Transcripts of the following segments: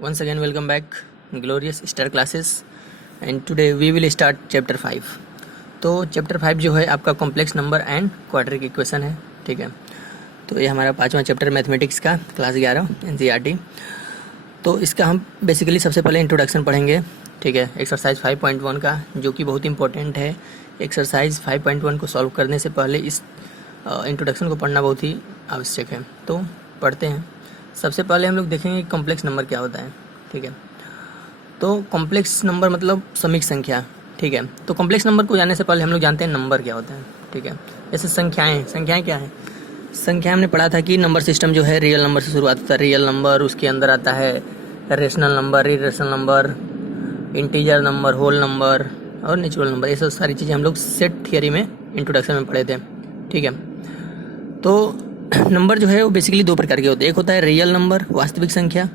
Once again, welcome back, glorious star classes, and today we will start chapter 5. तो chapter 5 जो है आपका complex number and quadratic equation है. ठीक है, तो ये हमारा 5वां चैप्टर मैथमेटिक्स का क्लास 11 NCERT. तो इसका हम बेसिकली सबसे पहले इंट्रोडक्शन पढ़ेंगे. ठीक है, एक्सरसाइज 5.1 का, जो कि बहुत इंपॉर्टेंट है. एक्सरसाइज 5.1 को सॉल्व करने से पहले इस इंट्रोडक्शन को पढ़ना बहुत ही आवश्यक है. तो पढ़ते हैं. सबसे पहले हम लोग देखेंगे कॉम्प्लेक्स नंबर क्या होता है. ठीक है, तो कॉम्प्लेक्स नंबर मतलब समीक संख्या. ठीक है, तो कॉम्प्लेक्स नंबर को जानने से पहले हम लोग जानते हैं नंबर क्या होता है. ठीक है, जैसे संख्याएं क्या है. संख्या हमने पढ़ा था कि नंबर सिस्टम जो है रियल नंबर से शुरुआत होता है. रियल नंबर, उसके अंदर आता है rational number, irrational number, integer number, whole number और नेचुरल नंबर. ये सब सारी चीज़ें हम लोग सेट थियरी में इंट्रोडक्शन में पढ़े थे. ठीक है, तो नंबर जो है वो बेसिकली दो प्रकार के होते हैं. एक होता है रियल नंबर, वास्तविक संख्या,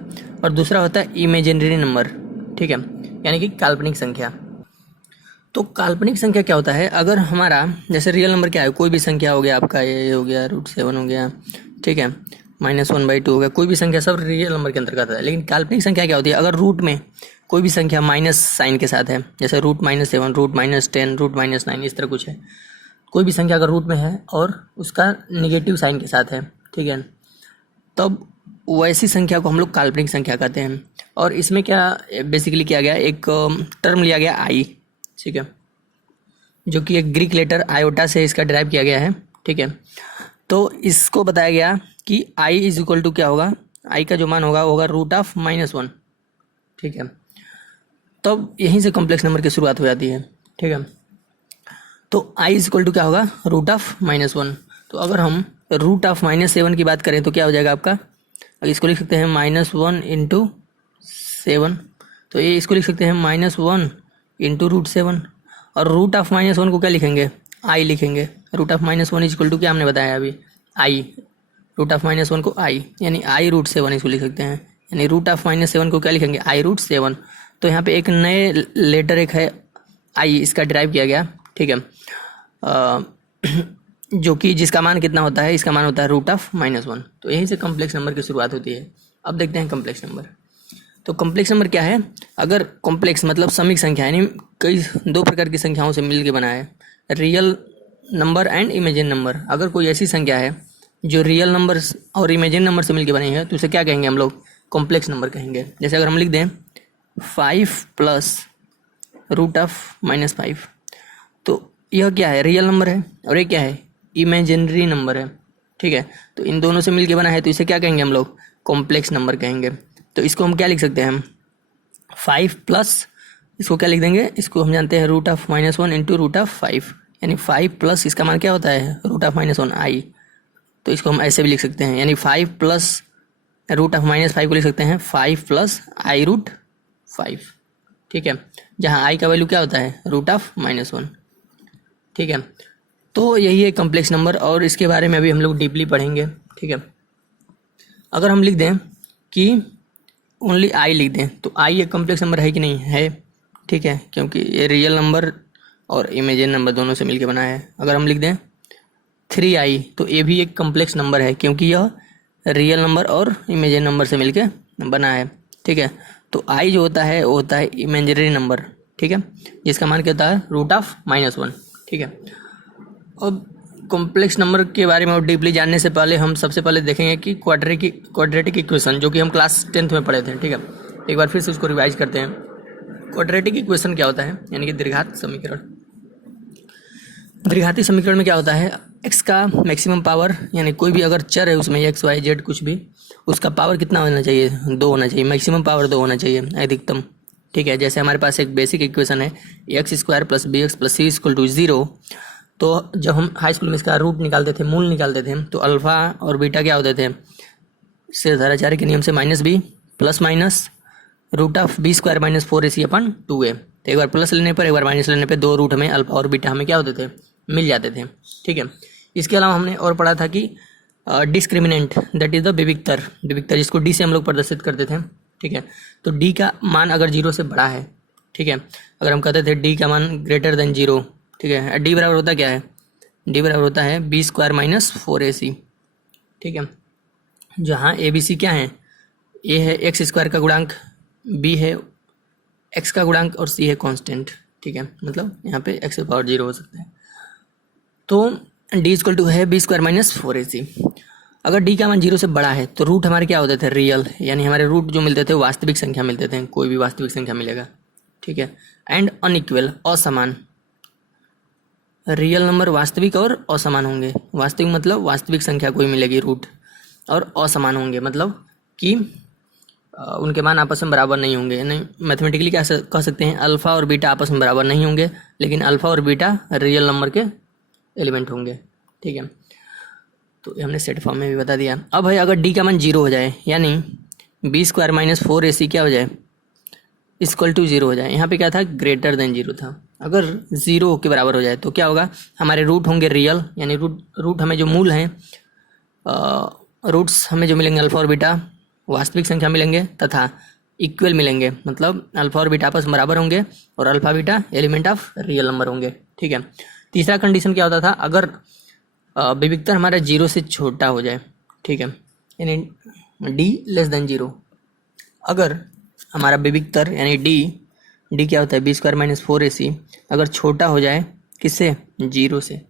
और दूसरा होता है इमेजिनरी नंबर. ठीक है, यानी कि काल्पनिक संख्या. तो काल्पनिक संख्या क्या होता है, अगर हमारा जैसे रियल नंबर क्या है, कोई भी संख्या हो गया, आपका ये हो गया √7 हो गया. ठीक है, -1/2 हो गया, कोई भी संख्या सब रियल नंबर के अंतर्गत आता है. लेकिन काल्पनिक संख्या क्या होती है, अगर रूट में कोई भी संख्या माइनस साइन के साथ है, जैसे √-7, √-10, √-9, इस तरह कुछ है. कोई भी संख्या अगर रूट में है और उसका निगेटिव साइन के साथ है, ठीक है, तब वैसी संख्या को हम लोग काल्पनिक संख्या कहते हैं. और इसमें क्या बेसिकली किया गया, एक टर्म लिया गया आई. ठीक है, जो कि एक ग्रीक लेटर आयोटा से इसका डिराइव किया गया है. ठीक है, तो इसको बताया गया कि आई इज इक्वल टू क्या होगा, आई का जो मान होगा वो होगा √-1. ठीक है, तब यहीं से कॉम्प्लेक्स नंबर की शुरुआत हो जाती है. ठीक है, तो i इज इक्वल टू क्या होगा, √-1. तो अगर हम √-7 की बात करें तो क्या हो जाएगा आपका, अगर इसको लिख सकते हैं -1 × 7, तो ये इसको लिख सकते हैं -1 × √7. और √-1 को क्या लिखेंगे, i लिखेंगे. √-1 इज इक्वल टू क्या हमने बताया अभी, i. √-1 को i यानी i √7 इसको लिख सकते हैं. यानी √-7 को क्या लिखेंगे, i √7. तो यहाँ पे एक नए लेटर एक है i, इसका डिराइव किया गया. ठीक है, जो कि जिसका मान कितना होता है, इसका मान होता है √-1. तो यहीं से कॉम्प्लेक्स नंबर की शुरुआत होती है. अब देखते हैं कॉम्प्लेक्स नंबर. तो कॉम्प्लेक्स नंबर क्या है, अगर कॉम्प्लेक्स मतलब समीक संख्या, यानी कई दो प्रकार की संख्याओं से मिल के बना है, real number and imagine number. अगर कोई ऐसी संख्या है जो रियल नंबर और इमेजिन नंबर से मिल के बनी है, तो उसे क्या कहेंगे हम लोग, कॉम्प्लेक्स नंबर कहेंगे. जैसे अगर हम लिख दें 5 + √-5, तो यह क्या है, रियल नंबर है, और ये क्या है, इमेजिनरी नंबर है. ठीक है, तो इन दोनों से मिलके बना है, तो इसे क्या कहेंगे हम लोग, कॉम्प्लेक्स नंबर कहेंगे. तो इसको हम क्या लिख सकते हैं, हम 5 प्लस इसको क्या लिख देंगे, इसको हम जानते हैं √-1 × √-5, यानी 5 प्लस इसका मान क्या होता है, √-1 i. तो इसको हम ऐसे भी लिख सकते हैं, यानी 5 + √-5 को लिख सकते हैं 5 + i√5. ठीक है, जहाँ i का वैल्यू क्या होता है, √-1. ठीक है, तो यही है कॉम्प्लेक्स नंबर, और इसके बारे में अभी हम लोग डीपली पढ़ेंगे. ठीक है, अगर हम लिख दें कि ओनली आई लिख दें, तो आई एक कॉम्प्लेक्स नंबर है कि नहीं है. ठीक है, क्योंकि ये रियल नंबर और इमेजिन नंबर दोनों से मिलके बना है. अगर हम लिख दें 3i, तो ये भी एक कॉम्प्लेक्स नंबर है, क्योंकि यह रियल नंबर और इमेजिन नंबर से मिलके बना है. ठीक है, तो आई जो होता है वो होता है इमेजिनरी नंबर. ठीक है, जिसका मान क्या होता है, √-1. ठीक है, अब कॉम्प्लेक्स नंबर के बारे में और डीपली जानने से पहले हम सबसे पहले देखेंगे कि क्वाड्रेटिक इक्वेशन, जो कि हम क्लास 10th में पढ़े थे. ठीक है, एक बार फिर से उसको रिवाइज करते हैं. क्वाड्रेटिक इक्वेशन क्या होता है, यानी कि द्विघात समीकरण. द्विघाती समीकरण में क्या होता है, x का मैक्सिमम पावर, यानी कोई भी अगर चर है उसमें x, y, z कुछ भी, उसका पावर कितना होना चाहिए, 2 होना चाहिए. मैक्सिमम पावर 2 होना चाहिए, अधिकतम. ठीक है, जैसे हमारे पास एक बेसिक इक्वेशन है x² + bx + c = 0. तो जब हम हाई स्कूल में इसका रूट निकालते थे, मूल निकालते थे, तो अल्फ़ा और बीटा क्या होते थे, शेषधाराचार्य के नियम से -b ± √(b² - 4ac/2a. तो एक बार प्लस लेने पर, एक बार माइनस लेने पर दो रूट हमें अल्फा और बीटा हमें क्या होते थे, मिल जाते थे. ठीक है, इसके अलावा हमने और पढ़ा था कि डिस्क्रिमिनेंट, दैट इज़ द विविक्तर, जिसको डी से हम लोग प्रदर्शित करते थे. ठीक है, तो डी का मान अगर 0 से बड़ा है, ठीक है, अगर हम कहते थे डी का मान > 0, ठीक है, डी बराबर होता क्या है, डी बराबर होता है b² - 4ac. ठीक है, जहाँ ए बी सी क्या है, ए है x² का गुणांक, बी है एक्स का गुणांक और सी है कांस्टेंट, ठीक है, मतलब यहाँ पे एक्स की पावर 0 हो सकता है। तो डी इक्वल टू है बी स्क्वायर माइनस 4ac। अगर डी का मान 0 से बड़ा है तो रूट हमारे क्या होते थे, रियल, यानी हमारे रूट जो मिलते थे वास्तविक संख्या मिलते थे, कोई भी वास्तविक संख्या मिलेगा, ठीक है। एंड अनइक्वल, असमान, रियल नंबर वास्तविक और असमान होंगे। वास्तविक मतलब वास्तविक संख्या कोई मिलेगी रूट, और असमान होंगे मतलब कि उनके मान आपस में बराबर नहीं होंगे। यानी मैथमेटिकली क्या कह सकते हैं, अल्फ़ा और बीटा आपस में बराबर नहीं होंगे, लेकिन अल्फ़ा और बीटा रियल नंबर के एलिमेंट होंगे, ठीक है। तो ये हमने सेट फॉर्म में भी बता दिया। अब है अगर डी का मान 0 हो जाए, यानी बी स्क्वायर माइनस 4ac क्या हो जाए, इक्वल टू 0 हो जाए। यहाँ पे क्या था, ग्रेटर देन 0 था। अगर 0 के बराबर हो जाए तो क्या होगा, हमारे रूट होंगे रियल, यानी रूट हमें जो मूल हैं, रूट्स हमें जो मिलेंगे अल्फ़ा और बीटा वास्तविक संख्या मिलेंगे, तथा इक्वल मिलेंगे, मतलब अल्फ़ा और बीटा आपस में बराबर होंगे, और alpha beta element of real number होंगे, ठीक है। तीसरा कंडीशन क्या होता था, अगर विविक्तर हमारा 0 से छोटा हो जाए, ठीक है, यानी डी लेस देन 0। अगर हमारा विविक्तर यानी डी क्या होता है, बी स्क्वायर माइनस 4ac, अगर छोटा हो जाए किससे, 0 से,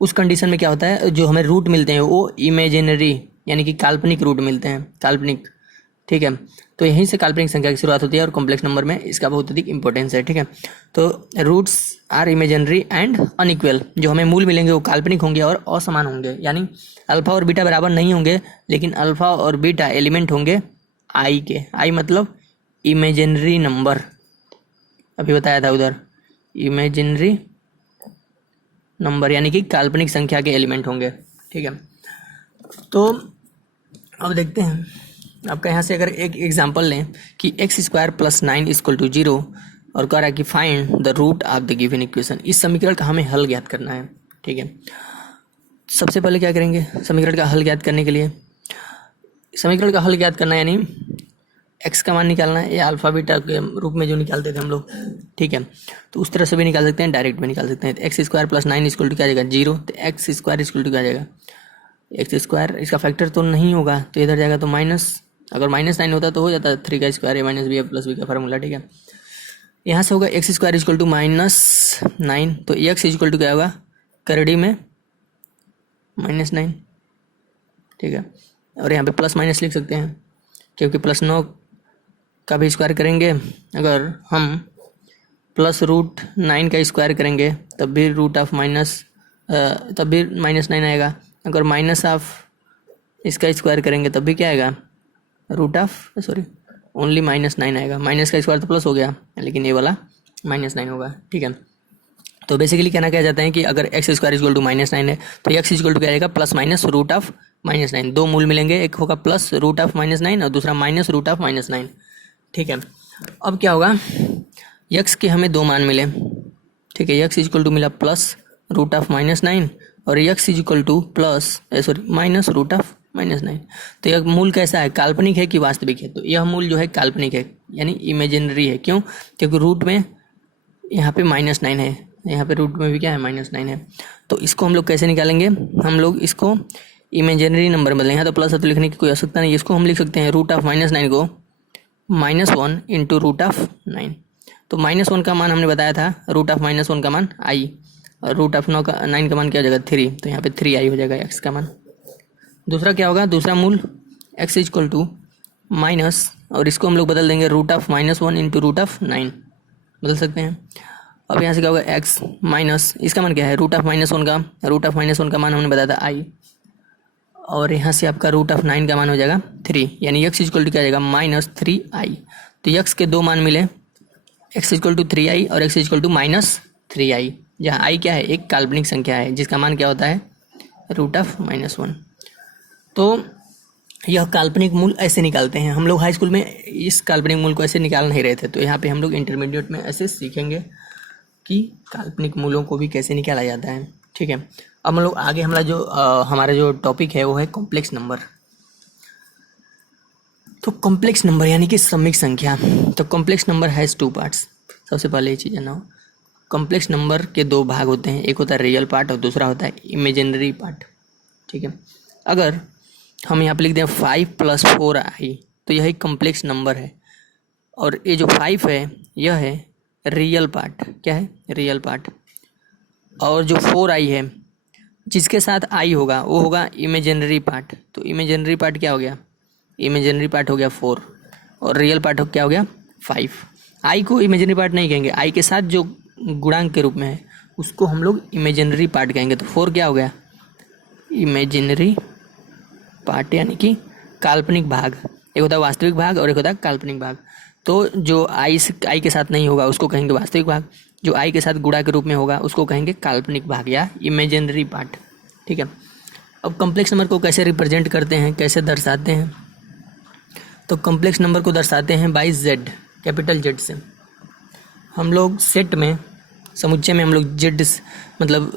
उस कंडीशन में क्या होता है, जो हमें रूट मिलते हैं वो इमेजिनरी यानी कि काल्पनिक रूट मिलते हैं, काल्पनिक, ठीक है। तो यहीं से काल्पनिक संख्या की शुरुआत होती है, और कॉम्प्लेक्स नंबर में इसका बहुत अधिक इंपॉर्टेंस है, ठीक है। तो roots are imaginary and unequal, जो हमें मूल मिलेंगे वो काल्पनिक होंगे और असमान होंगे, यानी अल्फ़ा और बीटा बराबर नहीं होंगे, लेकिन अल्फ़ा और बीटा एलिमेंट होंगे आई के। आई मतलब इमेजिनरी नंबर, अभी बताया था उधर, इमेजिनरी नंबर यानी कि काल्पनिक संख्या के एलिमेंट होंगे, ठीक है। तो अब देखते हैं, आपका यहाँ से अगर एक एग्जांपल लें कि x square plus 9 equal to 0, और कह रहा है कि find the root of the given equation. इस समीकरण का हमें हल ज्ञात करना है, ठीक है। सबसे पहले क्या करेंगे, समीकरण का हल ज्ञात करने के लिए, समीकरण का हल ज्ञात करना है, यानी एक्स का मान निकालना है, या अल्फ़ा बीटा के रूप में जो निकालते थे हम लोग, ठीक है। तो उस तरह से भी निकाल सकते हैं, डायरेक्ट में निकाल सकते हैं। तो x square plus 9 equal to क्या आ जाएगा, 0। तो एक्स स्क्वायर इक्वल टू क्या आ जाएगा, एक्स स्क्वायर, इसका फैक्टर तो नहीं होगा तो इधर जाएगा, तो माइनस, अगर -9 होता तो हो जाता 3 का square, minus b plus B का फार्मूला, ठीक है। यहाँ से होगा एक्स स्क्वायर इक्वल टू -9, तो एक्स इक्वल टू क्या होगा, करड़ी में -9, ठीक है। और यहाँ पे प्लस माइनस लिख सकते हैं, क्योंकि +9 का भी स्क्वायर करेंगे, अगर हम प्लस रूट 9 का स्क्वायर करेंगे तब भी -9 आएगा। अगर माइनस ऑफ इसका स्क्वायर करेंगे तब भी क्या आएगा, ओनली -9 आएगा। माइनस का स्क्वायर तो प्लस हो गया, लेकिन ये वाला -9 होगा, ठीक है। तो बेसिकली कहना क्या चाहते हैं कि अगर एक्स स्क्वायर इक्वल टू -9 है तो एक्स इक्वल टू क्या आएगा, प्लस माइनस रूट ऑफ -9। दो मूल मिलेंगे, एक होगा प्लस रूट ऑफ -9 और दूसरा माइनस रूट ऑफ -9, ठीक है। अब क्या होगा, यक्स के हमें दो मान मिले, ठीक है। यक्स इक्वल टू मिला प्लस रूट ऑफ -9 और x equal to minus root of -9। तो यह मूल कैसा है, काल्पनिक है कि वास्तविक है, तो यह मूल जो है काल्पनिक है, यानी इमेजिनरी है। क्यों, क्योंकि रूट में यहाँ पे -9 है, यहाँ पे रूट में भी क्या है, -9 है। तो इसको हम लोग कैसे निकालेंगे, हम लोग इसको इमेजिनरी नंबर बदलेंगे। यहाँ तो प्लस है तो लिखने की कोई आवश्यकता नहीं, इसको हम लिख सकते हैं रूट ऑफ -9 को -1 इंटू रूट ऑफ 9। तो -1 का मान हमने बताया था, रूट ऑफ -1 का मान आई, और रूट ऑफ 9 का मान क्या हो जाएगा, 3। तो यहाँ पे 3i हो जाएगा एक्स का मान। दूसरा क्या होगा, दूसरा मूल एक्स इक्वल टू माइनस, और इसको हम लोग बदल देंगे root of -1 into root of 9, बदल सकते हैं। अब यहाँ से क्या होगा, एक्स माइनस, इसका मान क्या है, रूट ऑफ -1 का मान हमने बताया था आई, और यहाँ से आपका रूट ऑफ 9 का मान हो जाएगा 3, यानी एक्स इक्वल टू क्या आ जाएगा, -3i। तो एक्स के दो मान मिले, एक्स इक्वल टू 3i और एक्स इक्वल टू -3i, जहाँ आई क्या है, एक काल्पनिक संख्या है जिसका मान क्या होता है, रूट ऑफ -1। तो यह काल्पनिक मूल ऐसे निकालते हैं हम लोग। हाई स्कूल में इस काल्पनिक मूल को ऐसे निकाल नहीं रहे थे, तो यहाँ पे हम लोग इंटरमीडिएट में ऐसे सीखेंगे कि काल्पनिक मूलों को भी कैसे निकाला जाता है, ठीक है। अब हम लोग आगे हमारा जो टॉपिक है वो है कॉम्प्लेक्स नंबर। तो कॉम्प्लेक्स नंबर यानी कि सम्मिक संख्या। तो कॉम्प्लेक्स नंबर हैज़ 2 पार्ट्स। सबसे पहले ये चीज़ जानना हो, कॉम्प्लेक्स नंबर के 2 भाग होते हैं, एक होता है रियल पार्ट और दूसरा होता है इमेजिनरी पार्ट, ठीक है। अगर हम यहाँ पे लिख दें 5 + 4i, तो यह एक कॉम्प्लेक्स नंबर है, और ये जो 5 है यह है रियल पार्ट। क्या है? Real part. और जो 4i है जिसके साथ i होगा वो होगा इमेजिनरी पार्ट। तो इमेजिनरी पार्ट क्या हो गया? इमेजिनरी पार्ट हो गया 4 और रियल पार्ट क्या हो गया 5। i को इमेजिनरी पार्ट नहीं कहेंगे, i के साथ जो गुणांक के रूप में है उसको हम लोग इमेजिनरी पार्ट कहेंगे। तो 4 क्या हो गया? इमेजिनरी पार्ट यानी कि काल्पनिक भाग। एक होता है वास्तविक भाग और एक होता है काल्पनिक भाग। तो जो आई के साथ नहीं होगा उसको कहेंगे वास्तविक भाग, जो आई के साथ गुणा के रूप में होगा उसको कहेंगे काल्पनिक भाग या इमेजिनरी पार्ट। ठीक है। अब कॉम्प्लेक्स नंबर को कैसे रिप्रेजेंट करते हैं, कैसे दर्शाते हैं? तो कॉम्प्लेक्स नंबर को दर्शाते हैं बाई जेड, कैपिटल जेड से। हम लोग सेट में, समुच्चय में हम लोग जेड मतलब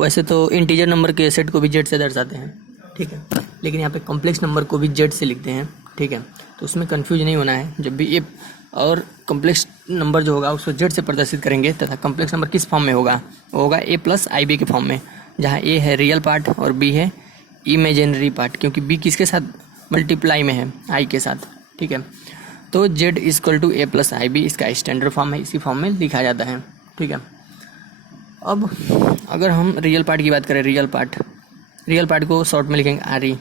वैसे तो इंटीजर नंबर के सेट को भी जेड से दर्शाते हैं, ठीक है, लेकिन यहाँ पे कॉम्प्लेक्स नंबर को भी जेड से लिखते हैं। ठीक है, तो उसमें कंफ्यूज नहीं होना है। जब भी ए और कॉम्प्लेक्स नंबर जो होगा उसको जेड से प्रदर्शित करेंगे तथा कॉम्प्लेक्स नंबर किस फॉर्म में होगा? वो होगा ए प्लस आई बी के फॉर्म में, जहाँ ए है रियल पार्ट और बी है इमेजिनरी पार्ट, क्योंकि बी किसके साथ मल्टीप्लाई में है? आई के साथ। ठीक है, तो z equal to a plus i b इसका स्टैंडर्ड फॉर्म है, इसी फॉर्म में लिखा जाता है। ठीक है, अब अगर हम रियल पार्ट की बात करें, रियल पार्ट को शॉर्ट में लिखेंगे आर ई।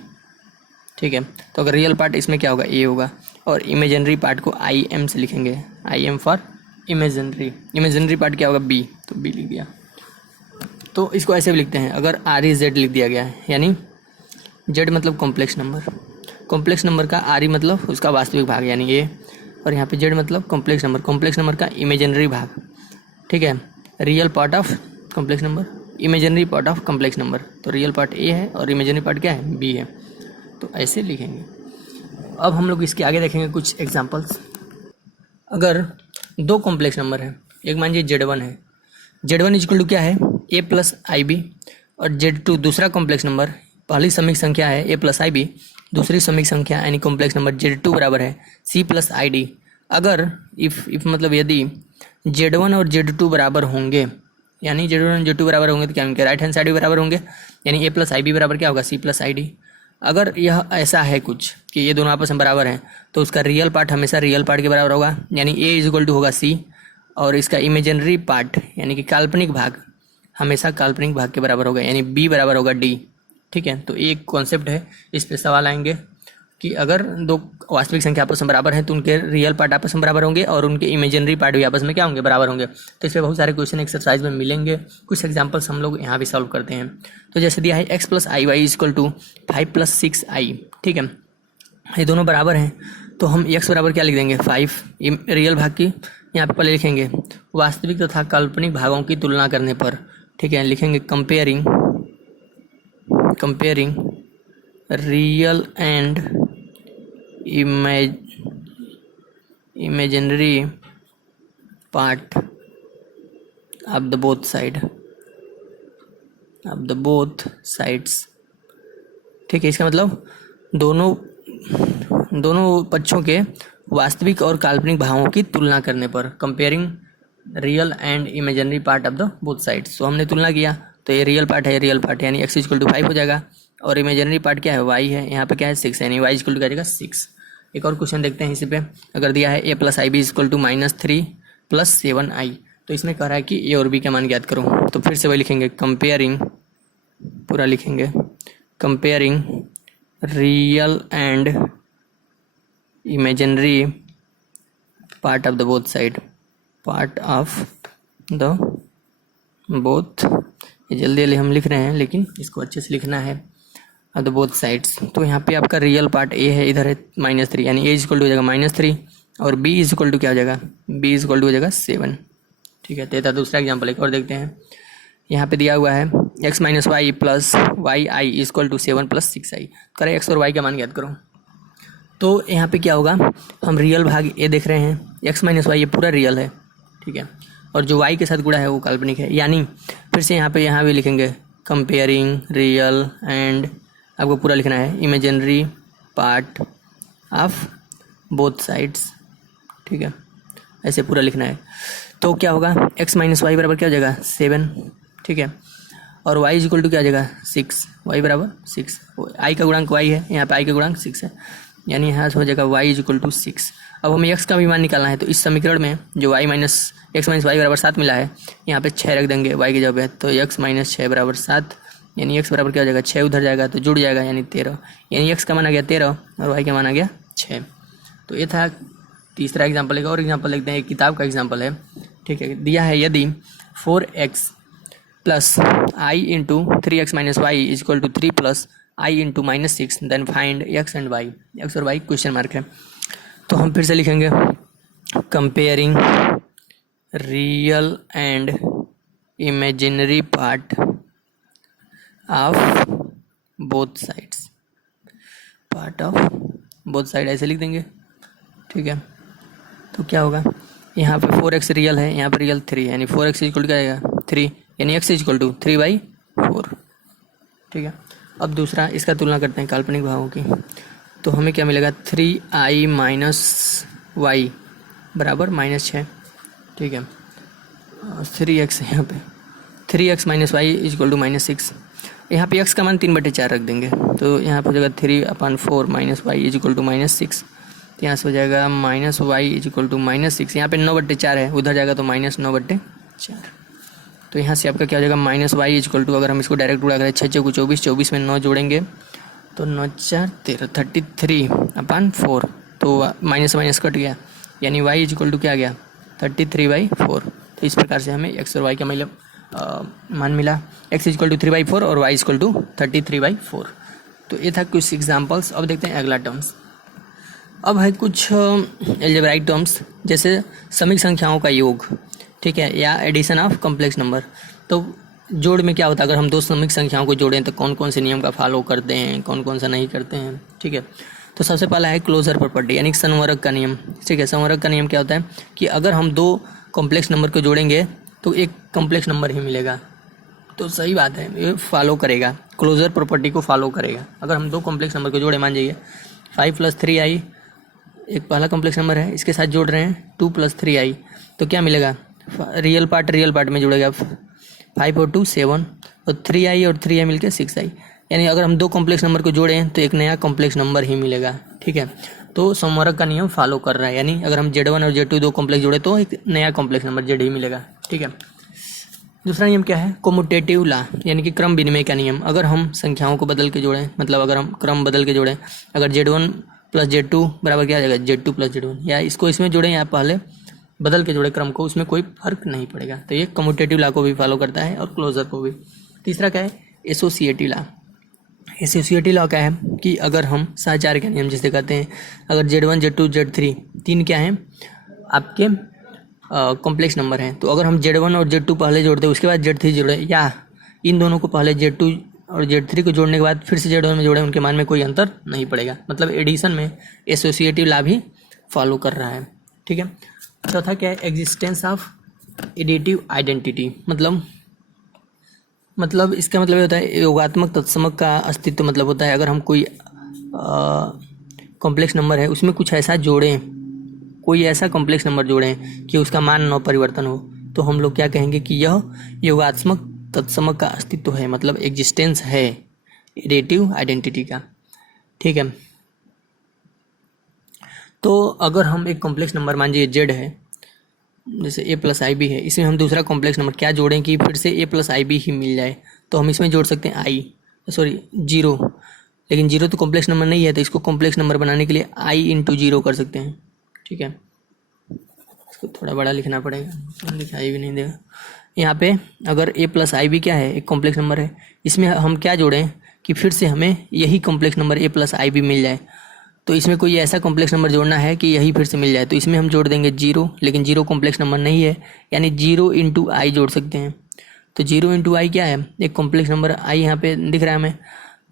ठीक है, तो अगर रियल पार्ट इसमें क्या होगा? ए होगा, और इमेजिनरी पार्ट को आई एम से लिखेंगे, I am for imaginary part क्या होगा? बी, तो बी लिख दिया। तो इसको ऐसे भी लिखते हैं, अगर आर ई जेड लिख दिया गया है यानी जेड मतलब कॉम्प्लेक्स नंबर का आर ई मतलब उसका वास्तविक भाग यानी ए, और यहाँ पे जेड मतलब कॉम्प्लेक्स नंबर का इमेजिनरी भाग। ठीक है, real part of complex number, imaginary part of complex number. तो रियल पार्ट ए है और इमेजिनरी पार्ट क्या है? बी है। तो ऐसे लिखेंगे। अब हम लोग इसके आगे देखेंगे कुछ एग्जांपल्स। अगर दो कॉम्प्लेक्स नंबर है, एक मान लीजिए Z1 है, Z1 इक्वल टू क्या है? ए प्लस आई बी, और Z2 दूसरा कॉम्प्लेक्स नंबर, पहली समीक संख्या है ए प्लस आई बी, दूसरी समीक संख्या यानी कॉम्प्लेक्स नंबर Z2 बराबर है सी प्लस आई डी। अगर इफ मतलब यदि Z1 और Z2 बराबर होंगे, यानी Z1 और Z2 बराबर होंगे तो क्या होंगे? राइट हैंड साइड भी बराबर होंगे, यानी ए प्लस आई बी बराबर क्या होगा? C plus i d. अगर यह ऐसा है कुछ कि ये दोनों आपस में बराबर हैं तो उसका रियल पार्ट हमेशा रियल पार्ट के बराबर होगा, यानी ए इज इक्वल टू होगा सी, और इसका इमेजिनरी पार्ट यानी कि काल्पनिक भाग हमेशा काल्पनिक भाग के बराबर होगा, यानी बी बराबर होगा डी। ठीक है, तो एक कॉन्सेप्ट है, इस पे सवाल आएंगे कि अगर दो वास्तविक संख्या आपस में बराबर हैं तो उनके रियल पार्ट आपस में बराबर होंगे और उनके इमेजिनरी पार्ट भी आपस में क्या होंगे? बराबर होंगे। तो इस पर बहुत सारे क्वेश्चन एक्सरसाइज में मिलेंगे, कुछ एग्जांपल्स हम लोग यहाँ भी सॉल्व करते हैं। तो जैसे दिया है x plus i y equal to 5 plus 6 i. ठीक है, ये दोनों बराबर हैं तो हम एक्स बराबर क्या लिख देंगे? 5 रियल भाग की यहाँ पर पहले लिखेंगे वास्तविक तथा काल्पनिक भागों की तुलना करने पर। ठीक है, लिखेंगे comparing real and imaginary part of the both sides। ठीक है, इसका मतलब दोनों पक्षों के वास्तविक और काल्पनिक भावों की तुलना करने पर, comparing real and imaginary part of the both sides. तो हमने तुलना किया तो ये रियल पार्ट है, रियल पार्ट यानी x इक्वल टू 5 हो जाएगा, और इमेजिनरी पार्ट क्या है? y है, यहाँ पे क्या है? 6 यानी y इक्वल टू क्या जाएगा? 6। एक और क्वेश्चन देखते हैं इसी पे। अगर दिया है a plus i b equal to -3 plus 7 i, तो इसमें कह रहा है कि a और b का मान ज्ञात करो। तो फिर से वही लिखेंगे, पूरा लिखेंगे comparing real and imaginary part of the both side, ये जल्दी हम लिख रहे हैं लेकिन इसको अच्छे से लिखना है, ऑफ द बोथ साइड्स। तो यहाँ पे आपका रियल पार्ट ए है, इधर है -3 यानी ए इक्वल टू हो जाएगा -3, और बी इज इक्वल टू क्या हो जाएगा? बी इज इक्वल टू हो जाएगा 7। ठीक है, तो दूसरा एग्जाम्पल एक और देखते हैं। यहाँ पे दिया हुआ है x minus y plus y i equal to 7 plus 6 i. करें एक्स और वाई का मान ज्ञात करो। तो यहाँ पे क्या होगा? हम रियल भाग ए देख रहे हैं, x माइनस वाई ये पूरा रियल है। ठीक है, और जो y के साथ गुणा है वो काल्पनिक है, यानी फिर से यहाँ भी लिखेंगे कंपेयरिंग रियल एंड, आपको पूरा लिखना है imaginary part of both sides. ठीक है, ऐसे पूरा लिखना है। तो क्या होगा? x माइनस वाई बराबर क्या हो जाएगा? 7। ठीक है, और y इक्वल टू क्या हो जाएगा? 6, y बराबर 6। i का गुणांक y है, यहाँ पे i का गुणांक 6 है। यानी यहाँ से हो जाएगा y इज इक्वल टू 6। अब हमें x का भी मान निकालना है, तो इस समीकरण में जो y minus x minus y बराबर 7 मिला है, यहाँ पे 6 रख देंगे y की जगह पे, तो x माइनस 6 बराबर 7, यानी x बराबर क्या हो जाएगा 6 उधर जाएगा तो जुड़ जाएगा यानी 13, यानी x का मान आ गया 13 और y का मान आ गया 6। तो ये था तीसरा एग्जाम्पल। एक और एग्जाम्पल लिखते हैं, एक किताब का एग्जाम्पल है, ठीक है। दिया है यदि 4x plus i into 3x minus y is equal to 3 plus i into minus 6 then find x and y। x और y क्वेश्चन मार्क है। तो हम फिर से लिखेंगे comparing real and imaginary part of both sides, part of both side ऐसे लिख देंगे, ठीक है। तो क्या होगा, यहाँ पे 4x रियल है, यहाँ पे रियल 3 यानी 4x इक्वल क्या आएगा 3, यानी x इक्वल टू 3/4, ठीक है। अब दूसरा इसका तुलना करते हैं काल्पनिक भागों की, तो हमें क्या मिलेगा 3i माइनस वाई बराबर -6, ठीक है। 3x यहाँ पे 3x minus y is equal to -6, यहाँ पे x का मान 3/4 रख देंगे, तो यहाँ पे हो जाएगा 3/4 minus y is equal to -6, तो यहाँ से हो जाएगा minus y is equal to -6, यहाँ पे 9/4 है, उधर जाएगा तो -9/4, तो यहाँ से आपका क्या हो जाएगा minus y is equal to, अगर हम इसको डायरेक्ट उड़ा करें 6 चौको 24, 24 में 9 जोड़ेंगे तो 9 4 13 33/4, तो माइनस माइनस कट गया, यानी y इज इक्वल टू क्या आ गया 33/4। तो इस प्रकार से हमें x और y का मतलब मान मिला, x इज इक्वल टू 3/4 और y इज इक्वल टू 33/4। तो ये था कुछ एग्जाम्पल्स। अब देखते हैं अगला टर्म्स। अब है कुछ एल्जेब्राइक टर्म्स, जैसे समिक संख्याओं का योग, ठीक है, या एडिशन ऑफ कॉम्प्लेक्स नंबर। तो जोड़ में क्या होता है, अगर हम दो समिक संख्याओं को जोड़ें तो कौन कौन से नियम का फॉलो करते हैं, कौन कौन सा नहीं करते हैं, ठीक है। तो सबसे पहला है क्लोजर प्रॉपर्टी यानी संवरक का नियम, ठीक है। संवरक का नियम क्या होता है कि अगर हम दो कॉम्प्लेक्स नंबर को जोड़ेंगे तो एक कॉम्प्लेक्स नंबर ही मिलेगा, तो सही बात है, ये फॉलो करेगा, क्लोजर प्रॉपर्टी को फॉलो करेगा। अगर हम दो कॉम्प्लेक्स नंबर को जोड़े, मान जाइए 5 + 3i एक पहला कॉम्प्लेक्स नंबर है, इसके साथ जोड़ रहे हैं 2 + 3i, तो क्या मिलेगा, रियल पार्ट में जुड़ेगा 5 और 2 7 और 3i और 3i मिलकर 6i, यानी अगर हम दो कॉम्प्लेक्स नंबर को जोड़ें तो एक नया कॉम्प्लेक्स नंबर ही मिलेगा, ठीक है। तो संवरक का नियम फॉलो कर रहा है, यानी अगर हम Z1 और Z2 दो कॉम्प्लेक्स जोड़े तो एक नया कॉम्प्लेक्स नंबर Z ही मिलेगा, ठीक है। दूसरा नियम क्या है, कोमुटेटिव लॉ यानी कि क्रम विनिमय का नियम। अगर हम संख्याओं को बदल के जोड़ें, मतलब अगर हम क्रम बदल के जोड़ें, अगर Z1 + Z2 बराबर क्या आ जाएगा Z2 + Z1, या इसको इसमें जोड़ें या पहले बदल के जोड़े क्रम को, उसमें कोई फर्क नहीं पड़ेगा। तो ये कम्यूटेटिव लॉ को भी फॉलो करता है और क्लोजर को भी। तीसरा क्या है, एसोसिएटिव लॉ। एसोसिएटिव लॉ क्या है कि अगर हम सहचार के नियम जिसे कहते हैं, अगर Z1 Z2 Z3 तीन क्या हैं आपके कॉम्प्लेक्स नंबर हैं, तो अगर हम Z1 और Z2 पहले जोड़ते हैं उसके बाद Z3 जोड़े, या इन दोनों को पहले Z2 और Z3 को जोड़ने के बाद फिर से Z1 में जोड़े, उनके मान में कोई अंतर नहीं पड़ेगा। मतलब एडिशन में एसोसिएटिव लॉ भी फॉलो कर रहा है, ठीक है। चौथा क्या है, एग्जिस्टेंस ऑफ एडिटिव आइडेंटिटी। मतलब इसका मतलब ये होता है योगात्मक तत्समक का अस्तित्व। मतलब होता है अगर हम कोई कॉम्प्लेक्स नंबर है उसमें कुछ ऐसा जोड़ें, कोई ऐसा कॉम्प्लेक्स नंबर जोड़ें कि उसका मान न परिवर्तन हो, तो हम लोग क्या कहेंगे कि यह योगात्मक तत्समक का अस्तित्व है, मतलब एग्जिस्टेंस है एडिटिव आइडेंटिटी का, ठीक है। तो अगर हम एक कॉम्प्लेक्स नंबर मान लीजिए Z है, जैसे a + ib है, इसमें हम दूसरा कॉम्प्लेक्स नंबर क्या जोड़ें कि फिर से a + ib ही मिल जाए, तो हम इसमें जोड़ सकते हैं 0, लेकिन 0 तो कॉम्प्लेक्स नंबर नहीं है, तो इसको कॉम्प्लेक्स नंबर बनाने के लिए i × 0 कर सकते हैं, ठीक है। इसको थोड़ा बड़ा लिखना पड़ेगा, लिखाई भी नहीं देगा। यहाँ पे अगर a + ib क्या है, एक कॉम्प्लेक्स नंबर है, इसमें हम क्या जोड़ें कि फिर से हमें यही कॉम्प्लेक्स नंबर a + ib मिल जाए, तो इसमें कोई ऐसा कॉम्प्लेक्स नंबर जोड़ना है कि यही फिर से मिल जाए, तो इसमें हम जोड़ देंगे 0, लेकिन 0 कॉम्प्लेक्स नंबर नहीं है, यानी 0 × i जोड़ सकते हैं। तो 0 × i क्या है, एक कॉम्प्लेक्स नंबर i यहाँ पे दिख रहा है हमें,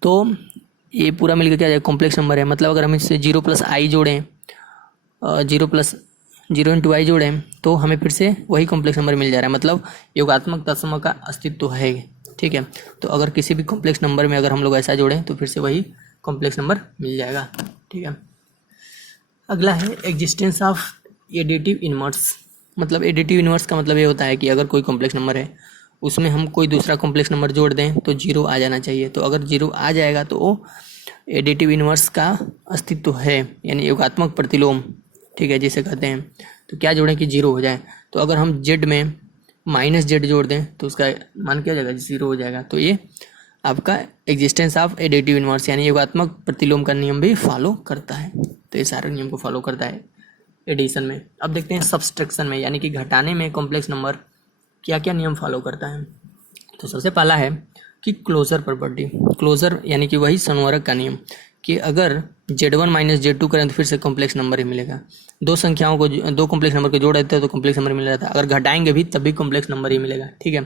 तो ये पूरा मिलकर क्या जाए कॉम्प्लेक्स नंबर है। मतलब अगर हम इससे 0 + i जोड़ें, 0 × i जोड़ें, तो हमें फिर से वही कॉम्प्लेक्स नंबर मिल जा रहा है, मतलब योगात्मक तत्समक का अस्तित्व है, ठीक है। तो अगर किसी भी कॉम्प्लेक्स नंबर में अगर हम लोग ऐसा जोड़ें तो फिर से वही कॉम्प्लेक्स नंबर मिल जाएगा, ठीक है। अगला है एग्जिस्टेंस ऑफ एडिटिव इन्वर्स। मतलब एडिटिव इन्वर्स का मतलब ये होता है कि अगर कोई कॉम्प्लेक्स नंबर है उसमें हम कोई दूसरा कॉम्प्लेक्स नंबर जोड़ दें तो 0 आ जाना चाहिए। तो अगर 0 आ जाएगा तो वो एडिटिव इनवर्स का अस्तित्व है, यानी योगात्मक प्रतिलोम, ठीक है, जिसे कहते हैं। तो क्या जोड़ें कि जीरो हो जाए। तो अगर हम जेड में माइनस जेड जोड़ दें तो उसका मान क्या हो जाएगा, जीरो हो जाएगा। तो ये आपका एग्जिस्टेंस ऑफ एडिटिव इनवर्स यानी योगात्मक प्रतिलोम का नियम भी फॉलो करता है। तो ये सारे नियम को फॉलो करता है एडिशन में। अब देखते हैं सब्सट्रैक्शन में, यानी कि घटाने में कॉम्प्लेक्स नंबर क्या क्या नियम फॉलो करता है। तो सबसे पहला है कि क्लोजर प्रॉपर्टी। क्लोजर यानी कि वही संवर्ग का नियम कि अगर Z1 माइनस Z2 करें तो फिर से कॉम्प्लेक्स नंबर ही मिलेगा। दो संख्याओं को, दो कॉम्प्लेक्स नंबर को जोड़ देते हैं तो कॉम्प्लेक्स नंबर मिल जाता है, अगर घटाएंगे भी तब भी कॉम्प्लेक्स नंबर ही मिलेगा, ठीक है।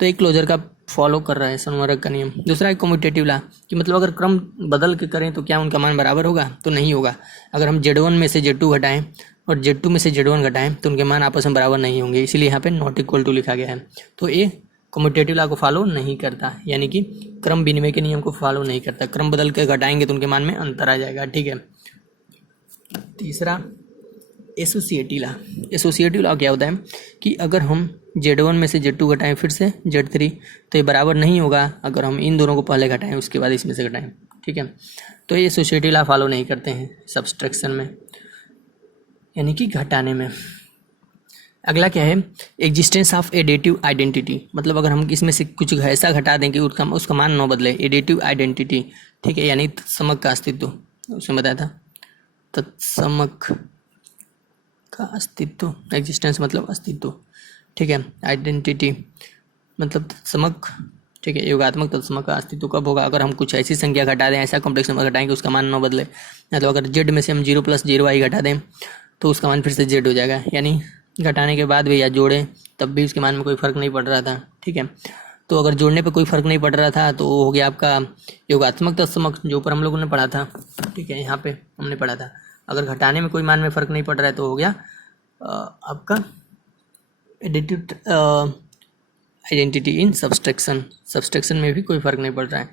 तो एक क्लोजर का फॉलो कर रहा है संवर्ग का नियम। दूसरा है कम्यूटेटिव लॉ कि मतलब अगर क्रम बदल के करें तो क्या उनका मान बराबर होगा, तो नहीं होगा। अगर हम Z1 में से Z2 घटाएं और Z2 में से Z1 घटाएं तो उनके मान आपस में बराबर नहीं होंगे, इसीलिए यहाँ पे नॉट इक्वल टू लिखा गया है। तो ये कम्यूटेटिव लॉ को फॉलो नहीं करता, यानी कि क्रम विनिमय के नियम को फॉलो नहीं करता। क्रम बदल के घटाएंगे तो उनके मान में अंतर आ जाएगा, ठीक है। तीसरा एसोसिएटिव लॉ। एसोसिएटिव लॉ क्या होता है कि अगर हम Z1 में से Z2 घटाएं फिर से Z3 तो ये बराबर नहीं होगा अगर हम इन दोनों को पहले घटाएं उसके बाद इसमें से घटाएं, ठीक है। तो ये एसोसिएटिव लॉ फॉलो नहीं करते हैं सब्सट्रैक्शन में, यानी कि घटाने में। अगला क्या है, एग्जिस्टेंस ऑफ एडिटिव आइडेंटिटी। मतलब अगर हम इसमें से कुछ ऐसा घटा दें कि उसका मान न बदले, एडिटिव आइडेंटिटी, ठीक है, यानी तत्समक का अस्तित्व, उसमें बताया था तत्समक का अस्तित्व। एग्जिस्टेंस मतलब अस्तित्व, ठीक है। आइडेंटिटी मतलब तत्समक, ठीक है। योगात्मक तत्समक का अस्तित्व कब होगा, अगर हम कुछ ऐसी संख्या घटा दें, ऐसा कॉम्प्लेक्स नंबर घटाएं कि उसका मान न बदले। मतलब अगर जेड में से हम 0 + 0i घटा दें तो उसका मान फिर से जेड हो जाएगा, यानी घटाने के बाद भी या जोड़ें तब भी उसके मान में कोई फ़र्क नहीं पड़ रहा था, ठीक है। तो अगर जोड़ने पे कोई फ़र्क नहीं पड़ रहा था तो हो गया आपका योगात्मक तत्समक, जो ऊपर हम लोगों ने पढ़ा था, ठीक है, यहाँ पे हमने पढ़ा था। अगर घटाने में कोई मान में फ़र्क नहीं पड़ रहा है तो हो गया आपका additive identity in subtraction. Subtraction में भी कोई फ़र्क नहीं पड़ रहा है,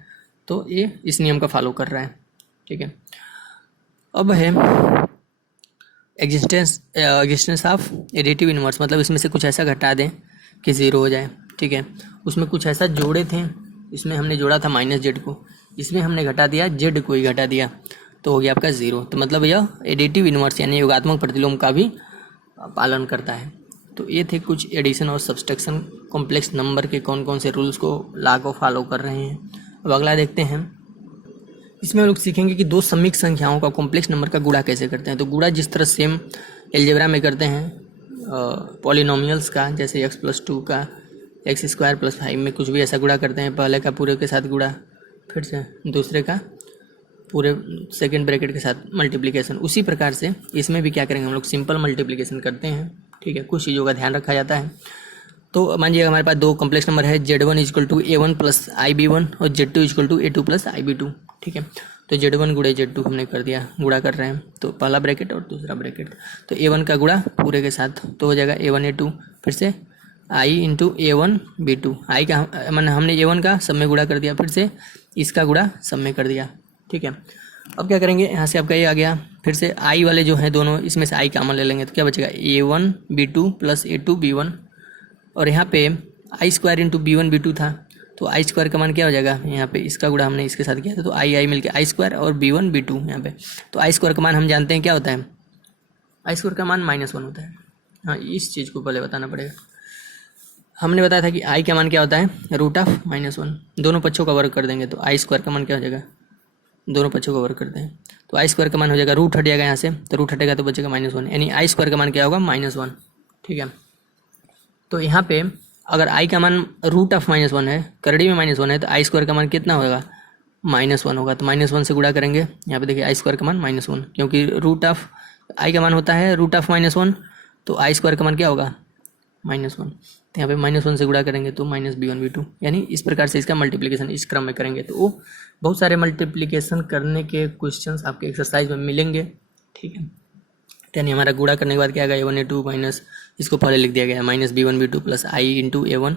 तो ये इस नियम का फॉलो कर रहा है, ठीक है। अब है एग्जिस्टेंस ऑफ एडिटिव इनवर्स। मतलब इसमें से कुछ ऐसा घटा दें कि ज़ीरो हो जाए, ठीक है। उसमें कुछ ऐसा जोड़े थे, इसमें हमने जोड़ा था -z को, इसमें हमने घटा दिया z को ही घटा दिया, तो हो गया आपका 0। तो मतलब यह एडिटिव इनवर्स यानी योगात्मक प्रतिलोम का भी पालन करता है। तो ये थे कुछ एडिशन और सब्सट्रैक्शन कॉम्प्लेक्स नंबर के कौन कौन से रूल्स को लॉ को फॉलो कर रहे हैं। अब अगला देखते हैं, इसमें हम लोग सीखेंगे कि दो समिक संख्याओं का कॉम्प्लेक्स नंबर का गुणा कैसे करते हैं। तो गुणा जिस तरह सेम एलजेब्रा में करते हैं पॉलिनोमियल्स का, जैसे x+2 का x² + 5 में कुछ भी ऐसा गुणा करते हैं, पहले का पूरे के साथ गुणा, फिर से दूसरे का पूरे सेकंड ब्रैकेट के साथ मल्टीप्लिकेशन, उसी प्रकार से इसमें भी क्या करेंगे हम लोग सिंपल मल्टीप्लिकेशन करते हैं, ठीक है। कुछ चीज़ों का ध्यान रखा जाता है। तो मानिए हमारे पास दो कॉम्प्लेक्स नंबर है, Z1 = A1 + IB1 और Z2 = A2 + IB2, ठीक है। तो Z1 × Z2 हमने कर दिया, गुणा कर रहे हैं, तो पहला ब्रैकेट और दूसरा ब्रैकेट। तो A1 का गुणा पूरे के साथ तो हो जाएगा A1 A2, फिर से I × A1 B2, I का मैंने हमने A1 का सब में गुणा कर दिया, फिर से इसका गुणा सब में कर दिया, ठीक है। अब क्या करेंगे, यहाँ से आपका ये आ गया, फिर से I वाले जो हैं दोनों, इसमें से I कॉमन ले लेंगे तो क्या बचेगा, A1 B2 + A2 B1, और यहाँ पे I² × B1 B2 था, तो I² का मान क्या हो जाएगा, यहाँ पे इसका गुणा हमने इसके साथ किया था, तो I मिलके I² और B1 B2 यहाँ पे। तो I² का मान हम जानते हैं क्या होता है, I² का मान -1 होता है। हाँ, इस चीज़ को पहले बताना पड़ेगा। हमने बताया था कि I का मान क्या होता है, √(-1). दोनों पक्षों का वर्ग कर देंगे तो I² का मान क्या हो जाएगा, दोनों पक्षों का वर्ग करते हैं तो I² का मान हो जाएगा, रूट हट जाएगा यहाँ से, तो रूट हटेगा तो बचेगा -1, यानी I² का मान क्या होगा, -1, ठीक है। तो यहाँ पे अगर I का मान √(-1) है, करड़ी में -1 है, तो I² का मान कितना होगा, -1 होगा। तो -1 से गुणा करेंगे, यहाँ पे देखिए I² का मान -1, क्योंकि I का मान होता है √(-1), तो I² का मान क्या होगा, -1। तो यहाँ पे -1 से गुणा करेंगे तो -B1 B2, यानी इस प्रकार से इसका मल्टीप्लिकेशन इस क्रम में करेंगे। तो वो बहुत सारे मल्टीप्लिकेशन करने के क्वेश्चंस आपके एक्सरसाइज में मिलेंगे, ठीक है। यानी हमारा गुणा करने के बाद क्या आएगा, A1 A2 माइनस, इसको पहले लिख दिया गया -B1 B2 + I ×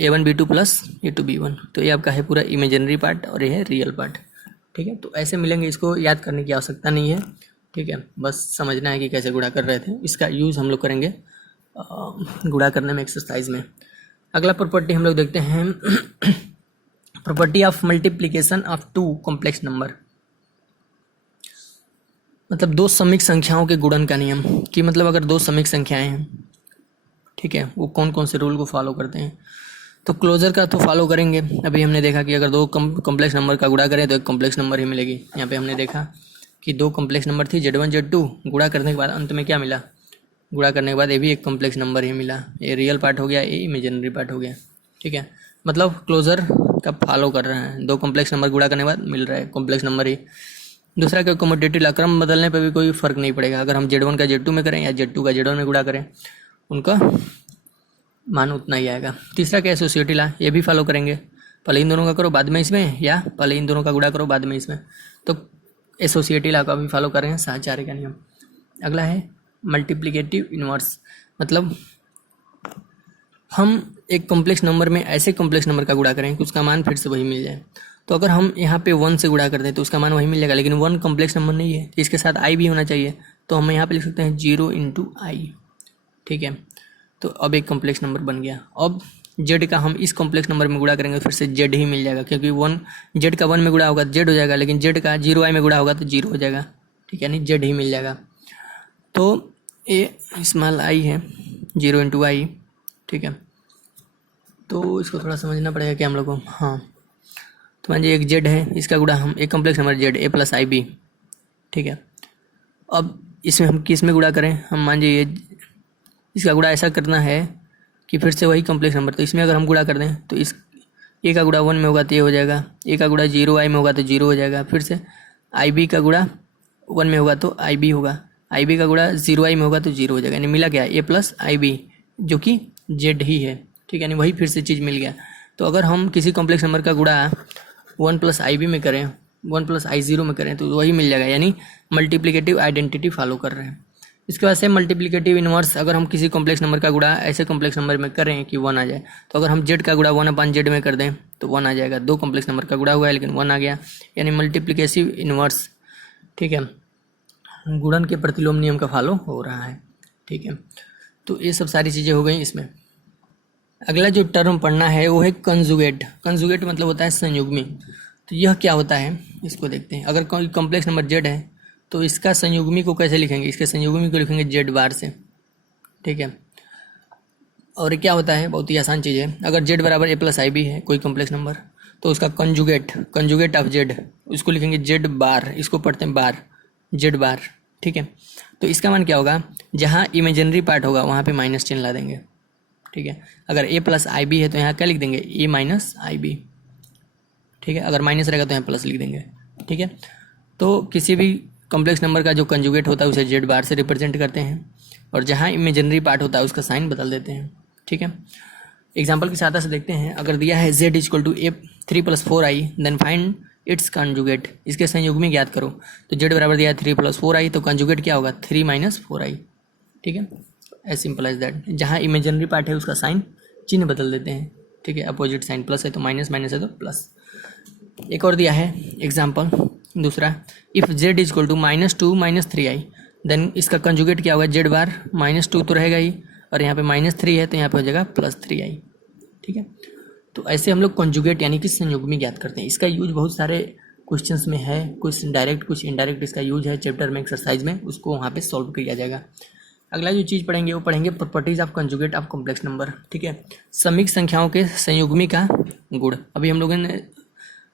A1 B2 + A2 B1। तो ये आपका है पूरा इमेजिनरी पार्ट और ये है रियल पार्ट, ठीक है। तो ऐसे मिलेंगे, इसको याद करने की आवश्यकता नहीं है, ठीक है। बस समझना है कि कैसे गुणा कर रहे थे, इसका यूज़ हम लोग करेंगे गुणा करने में एक्सरसाइज में। अगला प्रॉपर्टी हम लोग देखते हैं property of multiplication of two complex number, मतलब दो समिक संख्याओं के गुणन का नियम, कि मतलब अगर दो समिक संख्याएं हैं, ठीक है, वो कौन कौन से रूल को फॉलो करते हैं। तो क्लोजर का तो फॉलो करेंगे। अभी हमने देखा कि अगर दो कॉम्प्लेक्स नंबर का गुणा करें तो एक कॉम्प्लेक्स नंबर ही मिलेगी। यहाँ पे हमने देखा कि दो कॉम्प्लेक्स नंबर थी Z1 Z2, गुणा करने के बाद अंत में क्या मिला, गुणा करने के बाद ये भी एक कॉम्प्लेक्स नंबर ही मिला। ये रियल पार्ट हो गया, ये इमेजिनरी पार्ट हो गया, ठीक है। मतलब क्लोजर का फॉलो कर रहे हैं, दो कॉम्प्लेक्स नंबर गुणा करने के बाद मिल रहा है कॉम्प्लेक्स नंबर ही। दूसरा क्या, कम्यूटेटिव क्रम बदलने पर भी कोई फर्क नहीं पड़ेगा, अगर हम Z1 का Z2 में करें या Z2 का Z1 में गुणा करें, उनका मान उतना ही आएगा। तीसरा क्या, एसोसिएटिव लॉ, ये भी फॉलो करेंगे, पहले इन दोनों का करो बाद में इसमें, या पहले इन दोनों का गुणा करो बाद में इसमें। तो एसोसिएटिव लॉ का भी फॉलो कर रहे हैं, साहचर्य का नियम। अगला है मल्टीप्लिकेटिव इनवर्स, मतलब हम एक कॉम्प्लेक्स नंबर में ऐसे कॉम्प्लेक्स नंबर का गुणा करें कि उसका मान फिर से वही मिल जाए। तो अगर हम यहाँ पे 1 से गुणा कर दें तो उसका मान वही मिल जाएगा, लेकिन 1 कॉम्प्लेक्स नंबर नहीं है, इसके साथ i भी होना चाहिए। तो हम यहाँ पे लिख सकते हैं 0 × i, ठीक है। तो अब एक कॉम्प्लेक्स नंबर बन गया। अब z का हम इस कॉम्प्लेक्स नंबर में गुणा करेंगे फिर से z ही मिल जाएगा, क्योंकि z का 1 में गुणा होगा तो z हो जाएगा, लेकिन z का 0i में गुणा होगा तो 0 हो जाएगा, ठीक है, यानी z ही मिल जाएगा। तो ये स्मॉल i है, 0 × i, ठीक है। तो इसको थोड़ा समझना पड़ेगा कि हम लोग को, हाँ। तो मान लीजिए एक z है, इसका गुणा हम एक complex number z a + ib, ठीक है। अब इसमें हम किस में गुणा करें, हम मान लीजिए इसका गुणा ऐसा करना है कि फिर से वही कॉम्प्लेक्स नंबर, तो इसमें अगर हम गुणा कर दें तो इस a का गुणा 1 में होगा तो ये हो जाएगा, a का गुणा 0i में होगा तो 0 हो जाएगा, फिर से ib का गुणा 1 में होगा तो ib होगा, ib का गुणा 0i में होगा तो 0 हो जाएगा, यानी मिला क्या, a + ib जो कि z ही है, ठीक है, यानी वही फिर से चीज़ मिल गया। तो अगर हम किसी कॉम्प्लेक्स नंबर का गुणा 1 + ib में करें, 1 + i0 में करें तो वही मिल जाएगा, यानी मल्टीप्लिकेटिव आइडेंटिटी फॉलो कर रहे हैं। इसके बाद से मल्टीप्लिकेटिव इनवर्स, अगर हम किसी कॉम्प्लेक्स नंबर का गुणा ऐसे कॉम्प्लेक्स नंबर में करें कि 1 आ जाए, तो अगर हम z का गुणा 1/z में कर दें तो 1 आ जाएगा। दो कॉम्प्लेक्स नंबर का गुणा हुआ है लेकिन 1 आ गया, यानी मल्टीप्लिकेटिव इनवर्स, ठीक है, गुणन के प्रतिलोम नियम का फॉलो हो रहा है, ठीक है। तो ये सब सारी चीज़ें हो गई इसमें। अगला जो टर्म पढ़ना है वो है कंजुगेट। कंजुगेट मतलब होता है संयुग्मी। तो यह क्या होता है इसको देखते हैं। अगर कोई कॉम्प्लेक्स नंबर z है तो इसका संयुग्मी को कैसे लिखेंगे, इसके संयुग्मी को लिखेंगे z बार से, ठीक है। और क्या होता है, बहुत ही आसान चीज़ है। अगर z बराबर a + ib है कोई कॉम्प्लेक्स नंबर, तो उसका कंजुगेट ऑफ z, इसको लिखेंगे z बार, इसको पढ़ते हैं बार, z बार, ठीक है। तो इसका मान क्या होगा, जहाँ इमेजिनरी पार्ट होगा वहाँ पे माइनस चिन्ह ला देंगे, ठीक है। अगर a + ib है तो यहाँ क्या लिख देंगे, a - ib, ठीक है। अगर माइनस रहेगा तो यहाँ प्लस लिख देंगे, ठीक है। तो किसी भी कॉम्प्लेक्स नंबर का जो कंजुगेट होता है उसे z बार से रिप्रेजेंट करते हैं, और जहाँ इमेजिनरी पार्ट होता है उसका साइन बदल देते हैं, ठीक है। एग्जाम्पल की सहायता से देखते हैं। अगर दिया है z = a 3 + 4i then find its conjugate, इसके संयुग्मी ज्ञात करो। तो z बराबर दिया है 3 + 4i, तो कंजुगेट क्या होगा, 3 - 4i, ठीक है। As simple as that. जहाँ इमेजिनरी पार्ट है उसका साइन चिन्ह बदल देते हैं, ठीक है। अपोजिट साइन, प्लस है तो माइनस, माइनस है तो प्लस। एक और दिया है एग्जाम्पल दूसरा, इफ़ z = -2 - 3i देन इसका कंजुगेट क्या होगा, z बार -2 तो रहेगा ही, और यहाँ पे -3 है तो यहाँ पे हो जाएगा +3i, ठीक है। तो ऐसे हम लोग कंजुगेट यानी कि संयुग्मी ज्ञात करते हैं। इसका यूज बहुत सारे क्वेश्चंस में है, कुछ डायरेक्ट कुछ इनडायरेक्ट इसका यूज है चैप्टर में, एक्सरसाइज में, उसको वहाँ पे सॉल्व किया जाएगा। अगला जो चीज़ पढ़ेंगे वो पढ़ेंगे properties of conjugate of complex number, ठीक है। समीक संख्याओं के संयुग्मी का गुण। अभी हम लोगों ने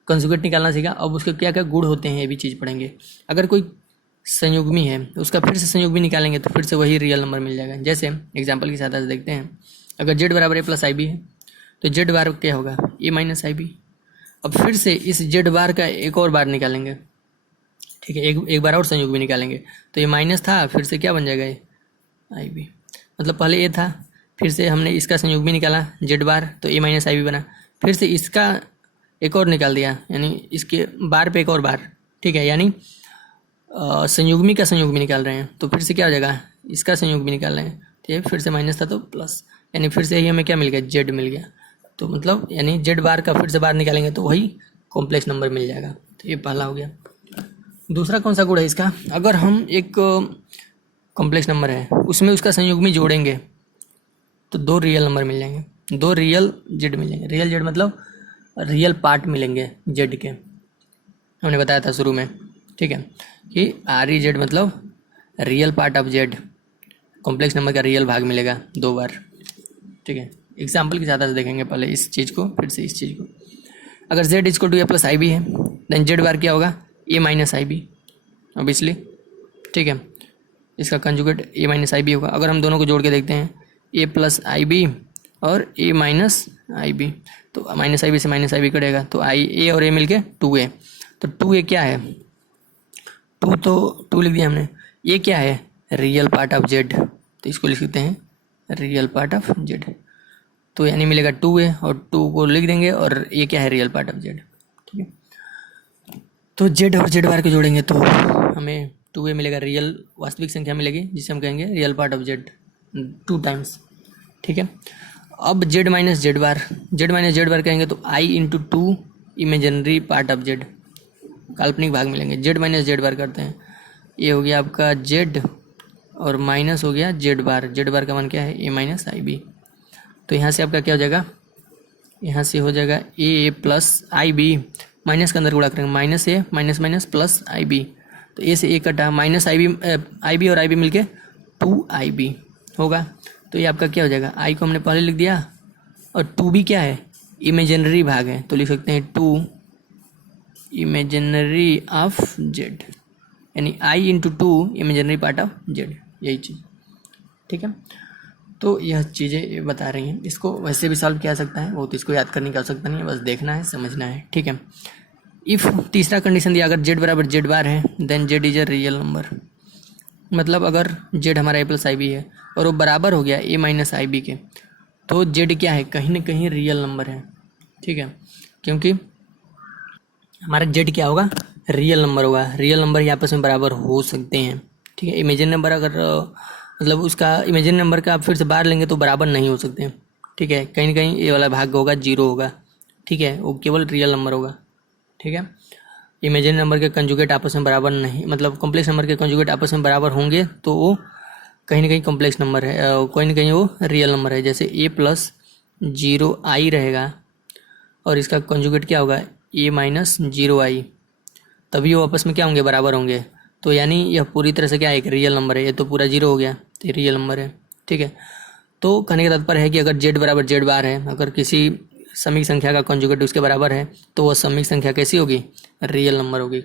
कंजुगेट निकालना सीखा, अब उसके क्या क्या गुण होते हैं ये भी चीज़ पढ़ेंगे। अगर कोई संयुग्मी है उसका फिर से संयुग्मी निकालेंगे तो फिर से वही रियल नंबर मिल जाएगा। जैसे एग्जाम्पल की सहायता से देखते हैं। अगर z बराबर a + ib है तो z बार क्या होगा, a - ib। अब फिर से इस z बार का एक और बार निकालेंगे, ठीक है, एक बार और संयुग्मी निकालेंगे। तो ये माइनस था, फिर से क्या बन जाएगा, ये ib, मतलब पहले a था, फिर से हमने इसका संयुग्मी निकाला z बार, तो a - ib बना। फिर से इसका एक और निकाल दिया, यानी इसके बार पे एक और बार, ठीक है, यानी संयुग्मी का संयुग्मी निकाल रहे हैं। तो फिर से क्या हो जाएगा, इसका संयुग्मी निकाल रहे हैं, तो ये फिर से माइनस था तो प्लस, यानी फिर से ही हमें क्या मिल गया, z मिल गया। तो मतलब यानी z बार का फिर से बार निकालेंगे तो वही कॉम्प्लेक्स नंबर मिल जाएगा। तो ये पहला हो गया। दूसरा कौन सा गुण है इसका, अगर हम एक कॉम्प्लेक्स नंबर है उसमें उसका संयुग्मी जोड़ेंगे तो 2 रियल नंबर मिल जाएंगे, 2 रियल z मिल जाएंगे। रियल z मतलब रियल पार्ट मिलेंगे जेड के, हमने बताया था शुरू में, ठीक है, कि आर ई जेड मतलब real part of Z, complex number का रियल भाग मिलेगा 2 बार, ठीक है। एग्जाम्पल के साथ देखेंगे पहले इस चीज़ को, फिर से इस चीज़ को। अगर z equal to a plus i b है देन जेड बार क्या होगा, a minus i b obviously, ठीक है। इसका conjugate a minus i b होगा। अगर हम दोनों को जोड़ के देखते हैं ए प्लस आई बी और ए माइनस आई बी, तो माइनस आई बी से माइनस आई बी कटेगा, तो आई ए और ए मिलके 2a, तो 2a क्या है, 2 तो 2 लिख दिया हमने। ये क्या है, रियल पार्ट ऑफ जेड, तो इसको लिख सकते हैं रियल पार्ट ऑफ जेड, तो यानी मिलेगा 2a और 2 को लिख देंगे और ये क्या है, रियल पार्ट ऑफ जेड, ठीक है। तो जेड और जेड बार को जोड़ेंगे तो हमें 2a मिलेगा, रियल वास्तविक संख्या मिलेगी जिसे हम कहेंगे real part of Z 2 times, ठीक है। अब जेड माइनस जेड बार कहेंगे तो i into 2 imaginary part of Z, काल्पनिक भाग मिलेंगे। जेड माइनस जेड बार करते हैं, ये हो गया आपका जेड और माइनस हो गया जेड बार का मान क्या है, ए माइनस आई बी, तो यहाँ से आपका क्या हो जाएगा, यहाँ से हो जाएगा ए प्लस आई बी, माइनस के अंदर गुणा करेंगे, minus A minus minus plus i B, तो ए से ए कटा, माइनस आई बी और आई बी मिल के 2IB होगा, तो ये आपका क्या हो जाएगा, आई को हमने पहले लिख दिया और 2 भी क्या है, इमेजिनरी भाग है, तो लिख सकते हैं 2 इमेजिनरी ऑफ जेड, यानी i into 2 imaginary part of Z, यही चीज़, ठीक है। तो यह चीज़ें बता रही हैं, इसको वैसे भी सॉल्व किया जा सकता है, बहुत इसको याद करने की आवश्यकता नहीं है, बस देखना है समझना है, ठीक है। इफ़ तीसरा कंडीशन दिया, अगर जेड बराबर जेड बार है then z is a real number, मतलब अगर जेड हमारा ए प्लस आई बी है और वो बराबर हो गया ए माइनस आई बी के, तो जेड क्या है, कहीं ना कहीं रियल नंबर है, ठीक है, क्योंकि हमारा जेड क्या होगा, रियल नंबर होगा। रियल नंबर ही आपस में बराबर हो सकते हैं, ठीक है। इमेजिन नंबर अगर मतलब उसका इमेजिन नंबर का आप फिर से बाहर लेंगे तो बराबर नहीं हो सकते हैं, ठीक है। कहीं ना कहीं ये वाला भाग होगा 0 होगा, ठीक है, वो केवल रियल नंबर होगा, ठीक है। इमेजिन नंबर के कंजुगेट आपस में बराबर नहीं, मतलब कॉम्प्लेक्स नंबर के कंजुगेट आपस में बराबर होंगे तो वो कहीं ना कहीं कॉम्प्लेक्स नंबर है, कोई ना कहीं वो रियल नंबर है। जैसे ए प्लस 0i रहेगा और इसका कंजुगेट क्या होगा, ए माइनस 0i, तभी वो आपस में क्या होंगे, बराबर होंगे, तो यानी यह पूरी तरह से क्या है, एक रियल नंबर है। ये तो पूरा 0 हो गया, तो ये रियल नंबर है, ठीक है। तो कहने का तात्पर्य है कि अगर जेड बराबर जेड बार है, अगर किसी समिक संख्या का कंजुगेट उसके बराबर है तो वह समिक संख्या कैसी होगी, रियल नंबर होगी,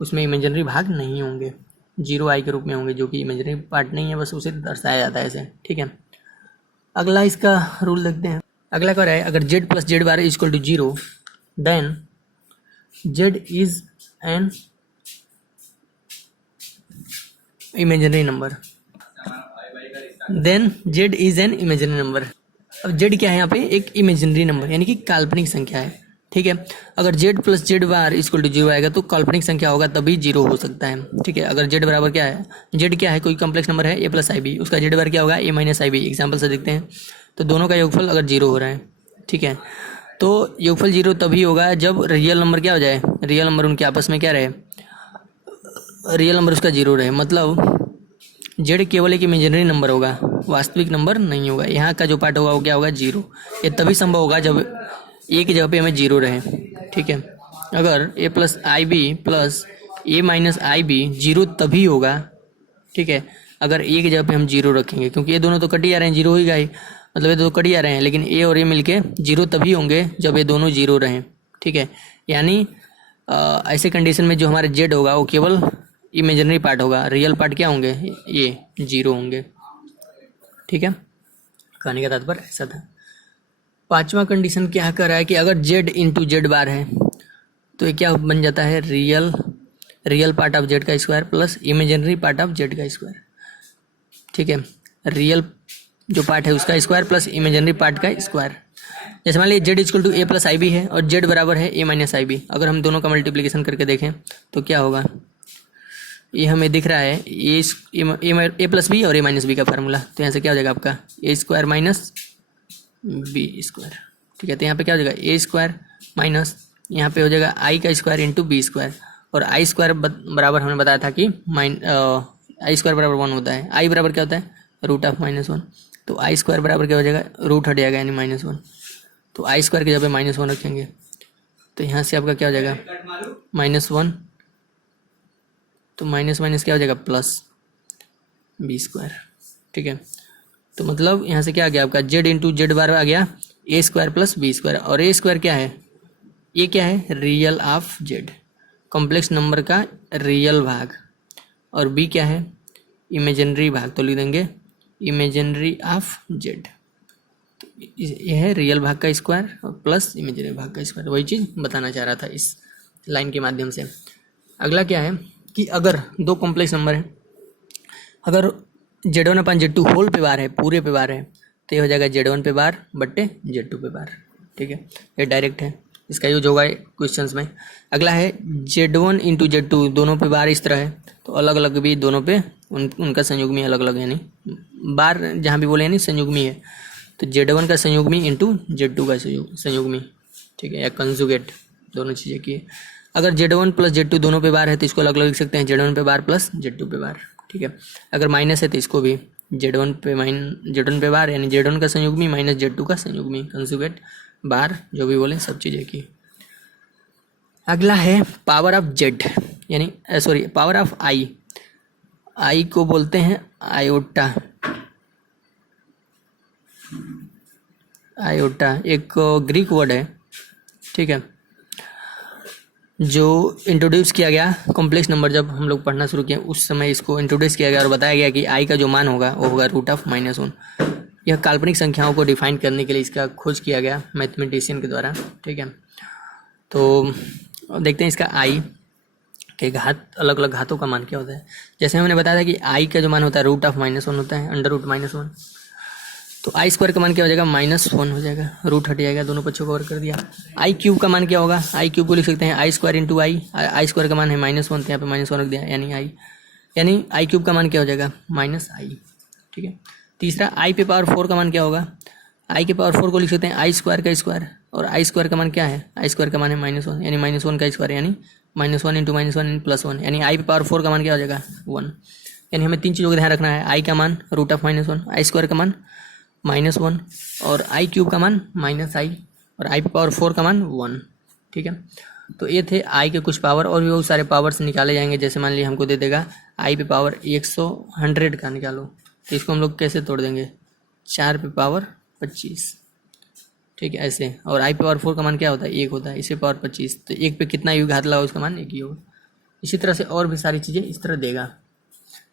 उसमें इमेजिनरी भाग नहीं होंगे, 0i के रूप में होंगे, जो कि इमेजिनरी पार्ट नहीं है, बस उसे दर्शाया जाता है ऐसे, ठीक है। अगला इसका रूल देखते हैं। अगला क्या है, अगर z plus z bar is equal to 0 then z is an imaginary number, then z is an imaginary number. अब जेड क्या है यहाँ पे, एक इमेजिनरी नंबर यानी कि काल्पनिक संख्या है, ठीक है। अगर z plus z bar equal to 0 आएगा तो काल्पनिक संख्या होगा तभी 0 हो सकता है, ठीक है। अगर जेड बराबर क्या है, जेड क्या है, कोई कॉम्प्लेक्स नंबर है ए प्लस आई बी, उसका जेड बार क्या होगा, a minus i B. Example से देखते हैं, तो दोनों का योगफल अगर 0 हो रहा है, ठीक है, तो योगफल 0 तभी होगा जब रियल नंबर क्या हो जाए, रियल नंबर उनके आपस में क्या रहे, रियल नंबर उसका 0 रहे, मतलब जेड केवल एक इमेजिनरी नंबर होगा, वास्तविक नंबर नहीं होगा। यहाँ का जो पार्ट होगा वो क्या होगा, 0। ये तभी संभव होगा जब ए की जगह पे हमें 0 रहे, ठीक है। अगर ए plus i B plus A minus i B 0 तभी होगा, ठीक है, अगर ए की जगह पे हम 0 रखेंगे, क्योंकि ये दोनों तो कट ही आ रहे हैं, 0 ही गए, मतलब ये दो कट ही आ रहे हैं, लेकिन ए और ए मिलके 0 तभी होंगे जब ये दोनों 0 रहें, ठीक है। यानी ऐसे कंडीशन में जो हमारे जेड होगा वो केवल इमेजिनरी पार्ट होगा, रियल पार्ट क्या होंगे, ये 0 होंगे, ठीक है। कहने का तात्पर्य ऐसा था। पांचवा कंडीशन क्या कर रहा है कि अगर जेड इंटू जेड बार है तो ये क्या बन जाता है, रियल पार्ट ऑफ जेड का square plus imaginary part of z का स्क्वायर, ठीक है। रियल जो पार्ट है उसका स्क्वायर प्लस इमेजिनरी पार्ट का स्क्वायर। जैसे मान लीजिए z equal to a plus i b है और जेड बराबर है ए माइनस आई बी, अगर हम दोनों का मल्टीप्लिकेशन करके देखें तो क्या होगा, ये हमें दिख रहा है ए प्लस बी और ए माइनस बी का फार्मूला, तो यहाँ से क्या हो जाएगा आपका ए स्क्वायर माइनस बी स्क्वायर, ठीक है। तो यहाँ पे क्या हो जाएगा, ए स्क्वायर माइनस यहाँ पे हो जाएगा आई का स्क्वायर इंटू बी स्क्वायर, और आई स्क्वायर बराबर हमने बताया था कि आई स्क्वायर बराबर 1 होता है, आई बराबर क्या होता है, रूट ऑफ -1, तो आई स्क्वायर बराबर क्या हो जाएगा, रूट हट जाएगा यानी -1, तो आई स्क्वायर की जगह पे -1 रखेंगे, तो यहाँ से आपका क्या हो जाएगा -1, तो माइनस माइनस क्या हो जाएगा प्लस b²। ठीक है, तो मतलब यहाँ से क्या आ गया आपका z इंटू जेड बार आ गया a² प्लस b², और a² क्या है, ये क्या है real of z, complex number का रियल भाग, और b क्या है इमेजिनरी भाग, तो लिख देंगे इमेजिनरी ऑफ z। तो ये है रियल भाग का स्क्वायर और प्लस इमेजिनरी भाग का स्क्वायर, वही चीज़ बताना चाह रहा था इस लाइन के माध्यम से। अगला क्या है कि अगर दो कॉम्प्लेक्स नंबर है, अगर z1 अपन z2 होल पे बार है, पूरे पे बार है, तो ये हो जाएगा z1 पे बार बट्टे z2 पे बार। ठीक है, ये डायरेक्ट है, इसका यूज होगा क्वेश्चंस में। अगला है z1 इंटू z2, दोनों पे बार इस तरह है, तो अलग अलग भी दोनों पे उनका संयुग्मी अलग अलग है, यानी बार जहाँ भी बोले यानी संयुग्मी है, तो z1 का संयुग्मी इंटू z2 का संयुग्मी। ठीक है, या कंजुगेट, दोनों चीज़ें की है। अगर z1 प्लस z2 दोनों पे बार है तो इसको अलग अलग लिख सकते हैं, z1 पे बार प्लस z2 पे बार। ठीक है, अगर माइनस है तो इसको भी z1 पे बार यानी z1 का संयुग्मी माइनस z2 का संयुग्मी, कंजुगेट बार, जो भी बोले सब चीज़ें की। अगला है पावर ऑफ z, यानी sorry power of i, i को बोलते हैं आयोटा। आयोटा एक ग्रीक वर्ड है, ठीक है, जो इंट्रोड्यूस किया गया कॉम्प्लेक्स नंबर, जब हम लोग पढ़ना शुरू किए उस समय इसको इंट्रोड्यूस किया गया और बताया गया कि आई का जो मान होगा वो होगा √(-1). यह काल्पनिक संख्याओं को डिफाइन करने के लिए इसका खोज किया गया मैथमेटिशियन के द्वारा। ठीक है, तो देखते हैं इसका आई के घात, अलग अलग घातों का मान क्या होता है। जैसे मैंने बताया था कि आई का जो मान होता है √(-1) होता है, √(-1), तो आई स्क्वायर का मान क्या हो जाएगा -1 हो जाएगा, रूट हट जाएगा, दोनों पक्षों को कवर कर दिया। आई क्यूब का मान क्या होगा, आई क्यूब को लिख सकते हैं i² इंटू आई, आई स्क्वायर का मान है -1, तो यहाँ पे -1 रख दिया, यानी आई क्यूब का मान क्या हो जाएगा -i। ठीक है, तीसरा आई पे पावर 4 का मान क्या होगा, आई के पावर 4 को लिख सकते हैं आई स्क्वायर का स्क्वायर, और आई स्क्वायर का मान क्या है, आई स्क्वायर का मान है -1, यानी -1 का स्क्वायर, यानी -1 इंटू -1 +1, यानी आई पे पावर 4 का मान क्या हो जाएगा 1। यानी हमें तीन चीज़ों का ध्यान रखना है, आई का मान √(-1), आई स्क्वायर का मान -1, और आई क्यूब का मान -i, और आई पे पावर 4 का मान 1। ठीक है, तो ये थे आई के कुछ पावर, और भी बहुत सारे पावर्स निकाले जाएंगे। जैसे मान लीजिए हमको दे देगा आई पे पावर 100 का निकालो, तो इसको हम लोग कैसे तोड़ देंगे, 4 पे पावर 25। ठीक है, ऐसे, और आई पे पावर 4 का मान क्या होता है 1 होता है, इसे पावर 25, तो 1 पे कितना यू घात लगा उसका मान 1 ही होगा। इसी तरह से और भी सारी चीज़ें इस तरह देगा।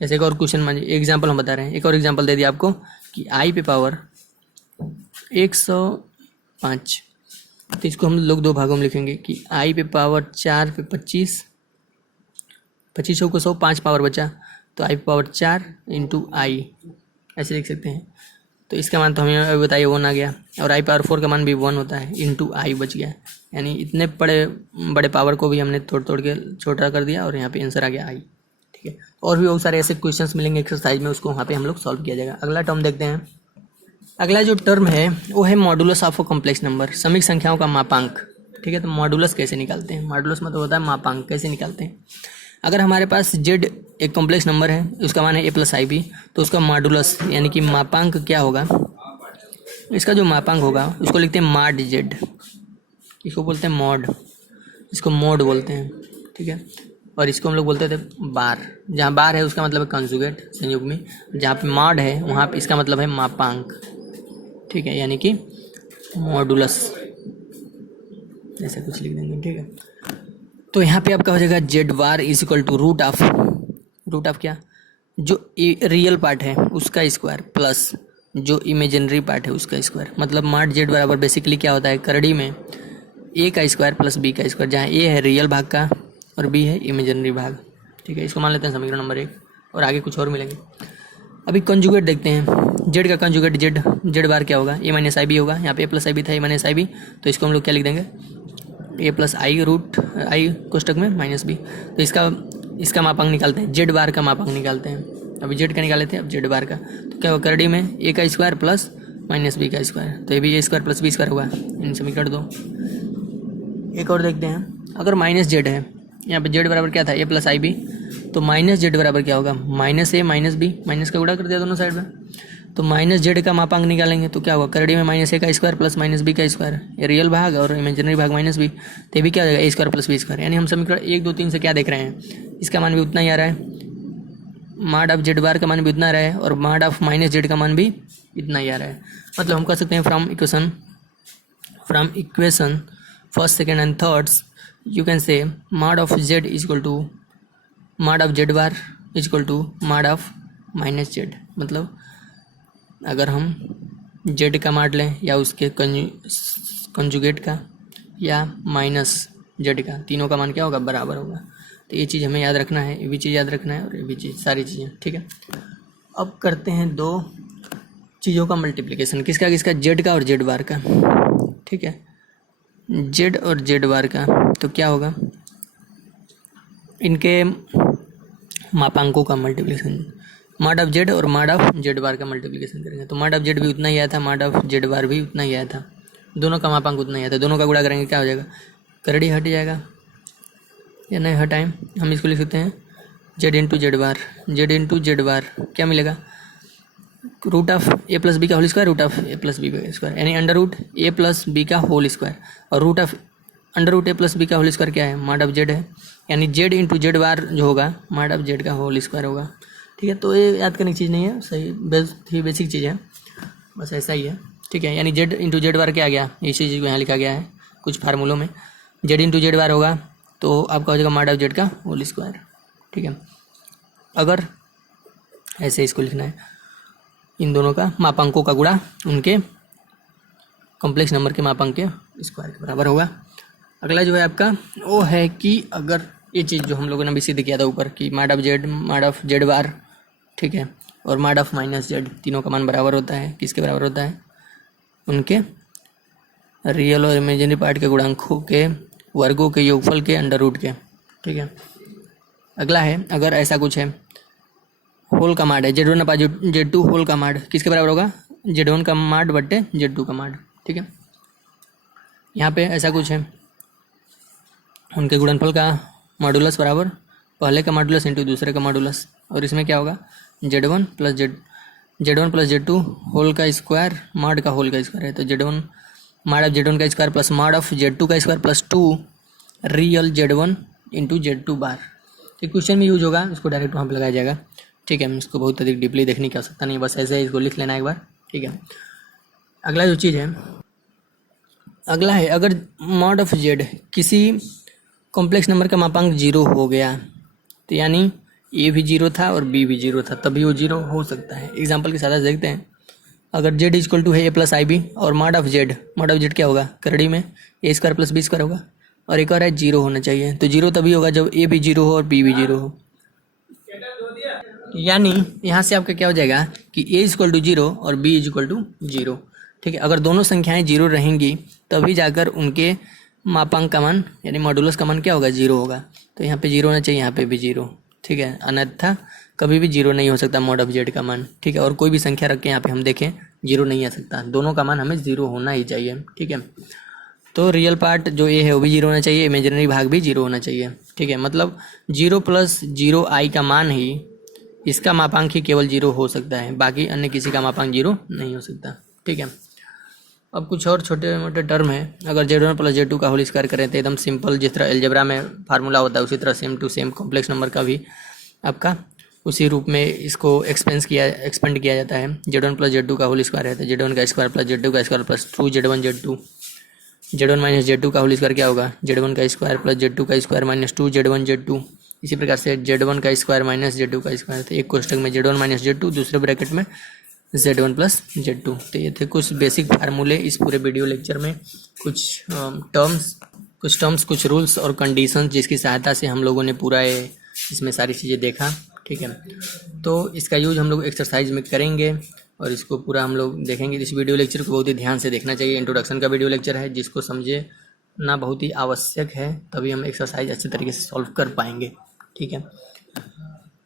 जैसे एक और क्वेश्चन मान एग्जाम्पल हम बता रहे हैं, एक और एग्जाम्पल दे दिया आपको कि आई पे पावर 105, तो इसको हम लोग दो भागों में लिखेंगे कि आई पे पावर 4 पे 25, 25 को 100, 5 पावर बचा, तो आई पे पावर 4 इंटू आई, ऐसे लिख सकते हैं। तो इसका मान तो हमें अभी बताइए 1 आ गया, और आई पावर 4 का मान भी 1 होता है, इंटू आई बच गया, यानी इतने बड़े पावर को भी हमने तोड़ के छोटा कर दिया, और यहाँ पे आंसर आ गया आई। ठीक है, और भी बहुत सारे ऐसे क्वेश्चंस मिलेंगे एक्सरसाइज में, उसको वहाँ पे हम लोग सॉल्व किया जाएगा। अगला टर्म देखते हैं। अगला जो टर्म है वो है modulus of a complex number, समीक संख्याओं का मापांक। ठीक है, तो मॉडुलस कैसे निकालते हैं, मॉडुलस मतलब होता है मापांक, कैसे निकालते हैं। अगर हमारे पास z एक कॉम्प्लेक्स नंबर है, उसका मान है a+ib, तो उसका मॉडुलस यानी कि मापांक क्या होगा, इसका जो मापांक होगा उसको लिखते हैं मॉड z, इसको बोलते हैं मॉड, इसको मोड बोलते हैं। ठीक है, और इसको हम लोग बोलते थे बार, जहाँ बार है उसका मतलब है कंजुगेट संयुग्मी, जहाँ पे मॉड है वहाँ पे इसका मतलब है मापांक। ठीक है, यानी कि मॉडुलस, ऐसा कुछ लिख देंगे। ठीक है, तो यहाँ पे आपका हो जाएगा z bar is equal to root of क्या, जो रियल पार्ट है उसका स्क्वायर प्लस जो इमेजिनरी पार्ट है उसका स्क्वायर। मतलब मॉड z बराबर बेसिकली क्या होता है, करड़ी में a का स्क्वायर प्लस b का स्क्वायर, जहाँ a है रियल भाग का और b है इमेजिनरी भाग। ठीक है, इसको मान लेते हैं समीकरण नंबर 1, और आगे कुछ और मिलेंगे। अभी कंजुगेट देखते हैं, z का कंजुगेट z बार क्या होगा, a-ib होगा, यहाँ पे a+ib था, a-ib, तो इसको हम लोग क्या लिख देंगे a+i रूट i कोष्टक में -b। तो इसका मापांक निकालते हैं, z बार का मापांक निकालते हैं। अभी z का निकाले थे, अब z बार का, तो क्या होगा, करड़ी में a का स्क्वायर प्लस -b का स्क्वायर, तो ये भी a square plus b square होगा, इन समीकरण 2। एक और देखते हैं, अगर -z है, यहाँ पे z बराबर क्या था a+ib, तो -z बराबर क्या होगा, -a -b, माइनस का गुणा कर दिया दोनों साइड में, तो माइनस जेड का मापांक निकालेंगे तो क्या होगा, करड़ी में माइनस ए का स्क्वायर प्लस माइनस बी का स्क्वायर, ये रियल भाग और इमेजिनरी भाग माइनस बी, तो भी क्या हो जाएगा ए स्क्वायर प्लस बी स्क्वायर। यानी हम समीकरण 1 2 3 से क्या देख रहे हैं, इसका मान भी उतना ही आ रहा है, माड ऑफ जेड बार का मान भी उतना आ रहा है और माड ऑफ माइनस जेड का मान भी इतना ही आ रहा है। मतलब हम कह सकते हैं from equation first second and thirds you can say mod of Z is equal to mod of Z bar is equal to mod of minus Z. मतलब अगर हम जेड का माड लें या उसके कंजुगेट का या माइनस जेड का, तीनों का मान क्या होगा, बराबर होगा। तो ये चीज़ हमें याद रखना है, ये भी चीज़ याद रखना है और ये भी चीज़, सारी चीज़ें, ठीक है। अब करते हैं दो चीज़ों का मल्टीप्लिकेशन, किसका किसका, जेड का और जेड बार का, ठीक है। जेड और जेड बार का तो क्या होगा, इनके मापांकों का मल्टीप्लिकेशन, माड ऑफ जेड और माड ऑफ जेड बार का मल्टीप्लिकेशन करेंगे तो माड ऑफ जेड भी उतना ही आया था, माड ऑफ जेड बार भी उतना ही आया था, दोनों का मापांक उतना ही आया था। दोनों का गुणा करेंगे क्या हो जाएगा, करड़ी हट जाएगा या नहीं हटाएं, हम इसको लिख सकते हैं Z into Z bar, Z into Z bar क्या मिलेगा, root of A plus B का whole square, root of A plus B का स्क्वायर, यानी under root A plus B का होल स्क्वायर, और root of under root A plus B का whole square क्या है, माड ऑफ जेड है, यानी जेड इंटू जेड बार जो होगा माड ऑफ जेड का होल स्क्वायर होगा, ठीक है। तो ये याद करने की चीज़ नहीं है, सही बेसिक चीज़ है, बस ऐसा ही है, ठीक है। यानी जेड इंटू जेड बार क्या आ गया, इसी चीज़ को यहाँ लिखा गया है कुछ फार्मूलों में, जेड इंटू जेड बार होगा तो आपका हो जाएगा माड ऑफ जेड का होल स्क्वायर, ठीक है। अगर ऐसे इसको लिखना है, इन दोनों का मापांकों का गुणा उनके कॉम्प्लेक्स नंबर के मापांक के स्क्वायर के बराबर होगा। अगला जो है आपका वो है कि अगर ये चीज़ जो हम लोगों ने अभी सिद्ध किया था ऊपर कि माड ऑफ जेड बार, ठीक है, और माड ऑफ माइनस जेड, तीनों का मान बराबर होता है, किसके बराबर होता है, उनके रियल और इमेजिनरी पार्ट के गुणांकों के वर्गों के योगफल के अंडर रूट के, ठीक है। अगला है अगर ऐसा कुछ है, होल का माड है, जेड वन अपा जेड टू होल का माड किसके बराबर होगा, जेड वन का माड बट्टे जेड टू का माड, ठीक है। यहाँ पे ऐसा कुछ है, उनके गुणनफल का मॉडुलस बराबर पहले का मॉडुलस इंटू दूसरे का मॉडुलस, और इसमें क्या होगा, Z one plus Z two whole का स्क्वायर माड का होल का स्क्वायर है, तो Z one mod of Z one का square plus mod of Z two का square plus 2 real Z one into Z two bar. तो question में use होगा, इसको डायरेक्ट वहाँ पर लगाया जाएगा, ठीक है। हम इसको बहुत अधिक डीपली देखने की आवश्यकता नहीं, बस ऐसे ही इसको लिख लेना एक बार, ठीक है। अगला जो चीज़ है, अगला है अगर मॉड ऑफ जेड किसी कॉम्प्लेक्स नंबर का मापांक 0 हो गया, तो यानी ए भी 0 था और बी भी 0 था, तभी वो 0 हो सकता है। एग्जाम्पल के साथ देखते हैं, अगर जेड इज इक्वल टू है ए प्लस आई बी और मॉड ऑफ जेड क्या होगा, करड़ी में ए स्क्वायर प्लस बी स्क्वायर होगा, और एक और है 0 होना चाहिए, तो 0 तभी होगा जब ए भी 0 हो और बी भी 0 हो। यानी यहाँ से आपका क्या हो जाएगा कि ए इज इक्वल टू 0 और बी इज इक्वल टू 0, ठीक है। अगर दोनों संख्याएं 0 रहेंगी तभी जाकर उनके मापांक का मान यानी मॉडुलस का मान क्या होगा, 0 होगा। तो यहाँ पे 0 होना चाहिए, यहाँ पे भी 0, ठीक है। अन्यथा कभी भी 0 नहीं हो सकता मॉड ऑफ जेड का मान, ठीक है। और कोई भी संख्या रख के यहाँ पे हम देखें 0 नहीं आ सकता, दोनों का मान हमें 0 होना ही चाहिए, ठीक है। तो रियल पार्ट जो ए है वो भी 0 होना चाहिए, इमेजिनरी भाग भी 0 होना चाहिए, ठीक है। मतलब 0 प्लस 0 आई का मान ही इसका मापांक ही केवल 0 हो सकता है, बाकी अन्य किसी का मापांक 0 नहीं हो सकता, ठीक है। अब कुछ और छोटे मोटे टर्म है, अगर z one plus Z two का होल स्क्वायर करें तो एकदम सिंपल, जिस तरह अलजेब्रा में फार्मूला होता है उसी तरह same to same complex number का भी आपका उसी रूप में इसको एक्सपेंड किया जाता है। Z one plus Z two का होल स्क्वायर है तो जेड वन का स्क्वायर प्लस जेड टू का square plus 2 z one minus z two का होल स्क्वायर क्या होगा, जेड वन का स्क्वायर प्लस जेड टू का स्क्वायर माइनस 2 जेड टू। इसी प्रकार से जेड वन का स्क्वायर माइनस जेड टू का स्क्वायर, तो एक कोष्टक में z one minus z two, दूसरे ब्रैकेट में z one plus Z two. तो ये थे कुछ बेसिक फार्मूले इस पूरे वीडियो लेक्चर में, कुछ टर्म्स कुछ रूल्स और कंडीशंस जिसकी सहायता से हम लोगों ने पूरा इसमें सारी चीज़ें देखा, ठीक है। तो इसका यूज हम लोग एक्सरसाइज में करेंगे और इसको पूरा हम लोग देखेंगे। इस वीडियो लेक्चर को बहुत ही ध्यान से देखना चाहिए, इंट्रोडक्शन का वीडियो लेक्चर है जिसको समझे ना बहुत ही आवश्यक है, तभी हम एक्सरसाइज अच्छे तरीके से सॉल्व कर पाएंगे, ठीक है।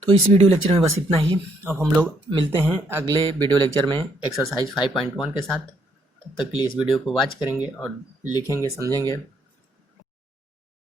तो इस वीडियो लेक्चर में बस इतना ही। अब हम लोग मिलते हैं अगले वीडियो लेक्चर में एक्सरसाइज 5.1 के साथ। तब तक के लिए इस वीडियो को वॉच करेंगे और लिखेंगे, समझेंगे।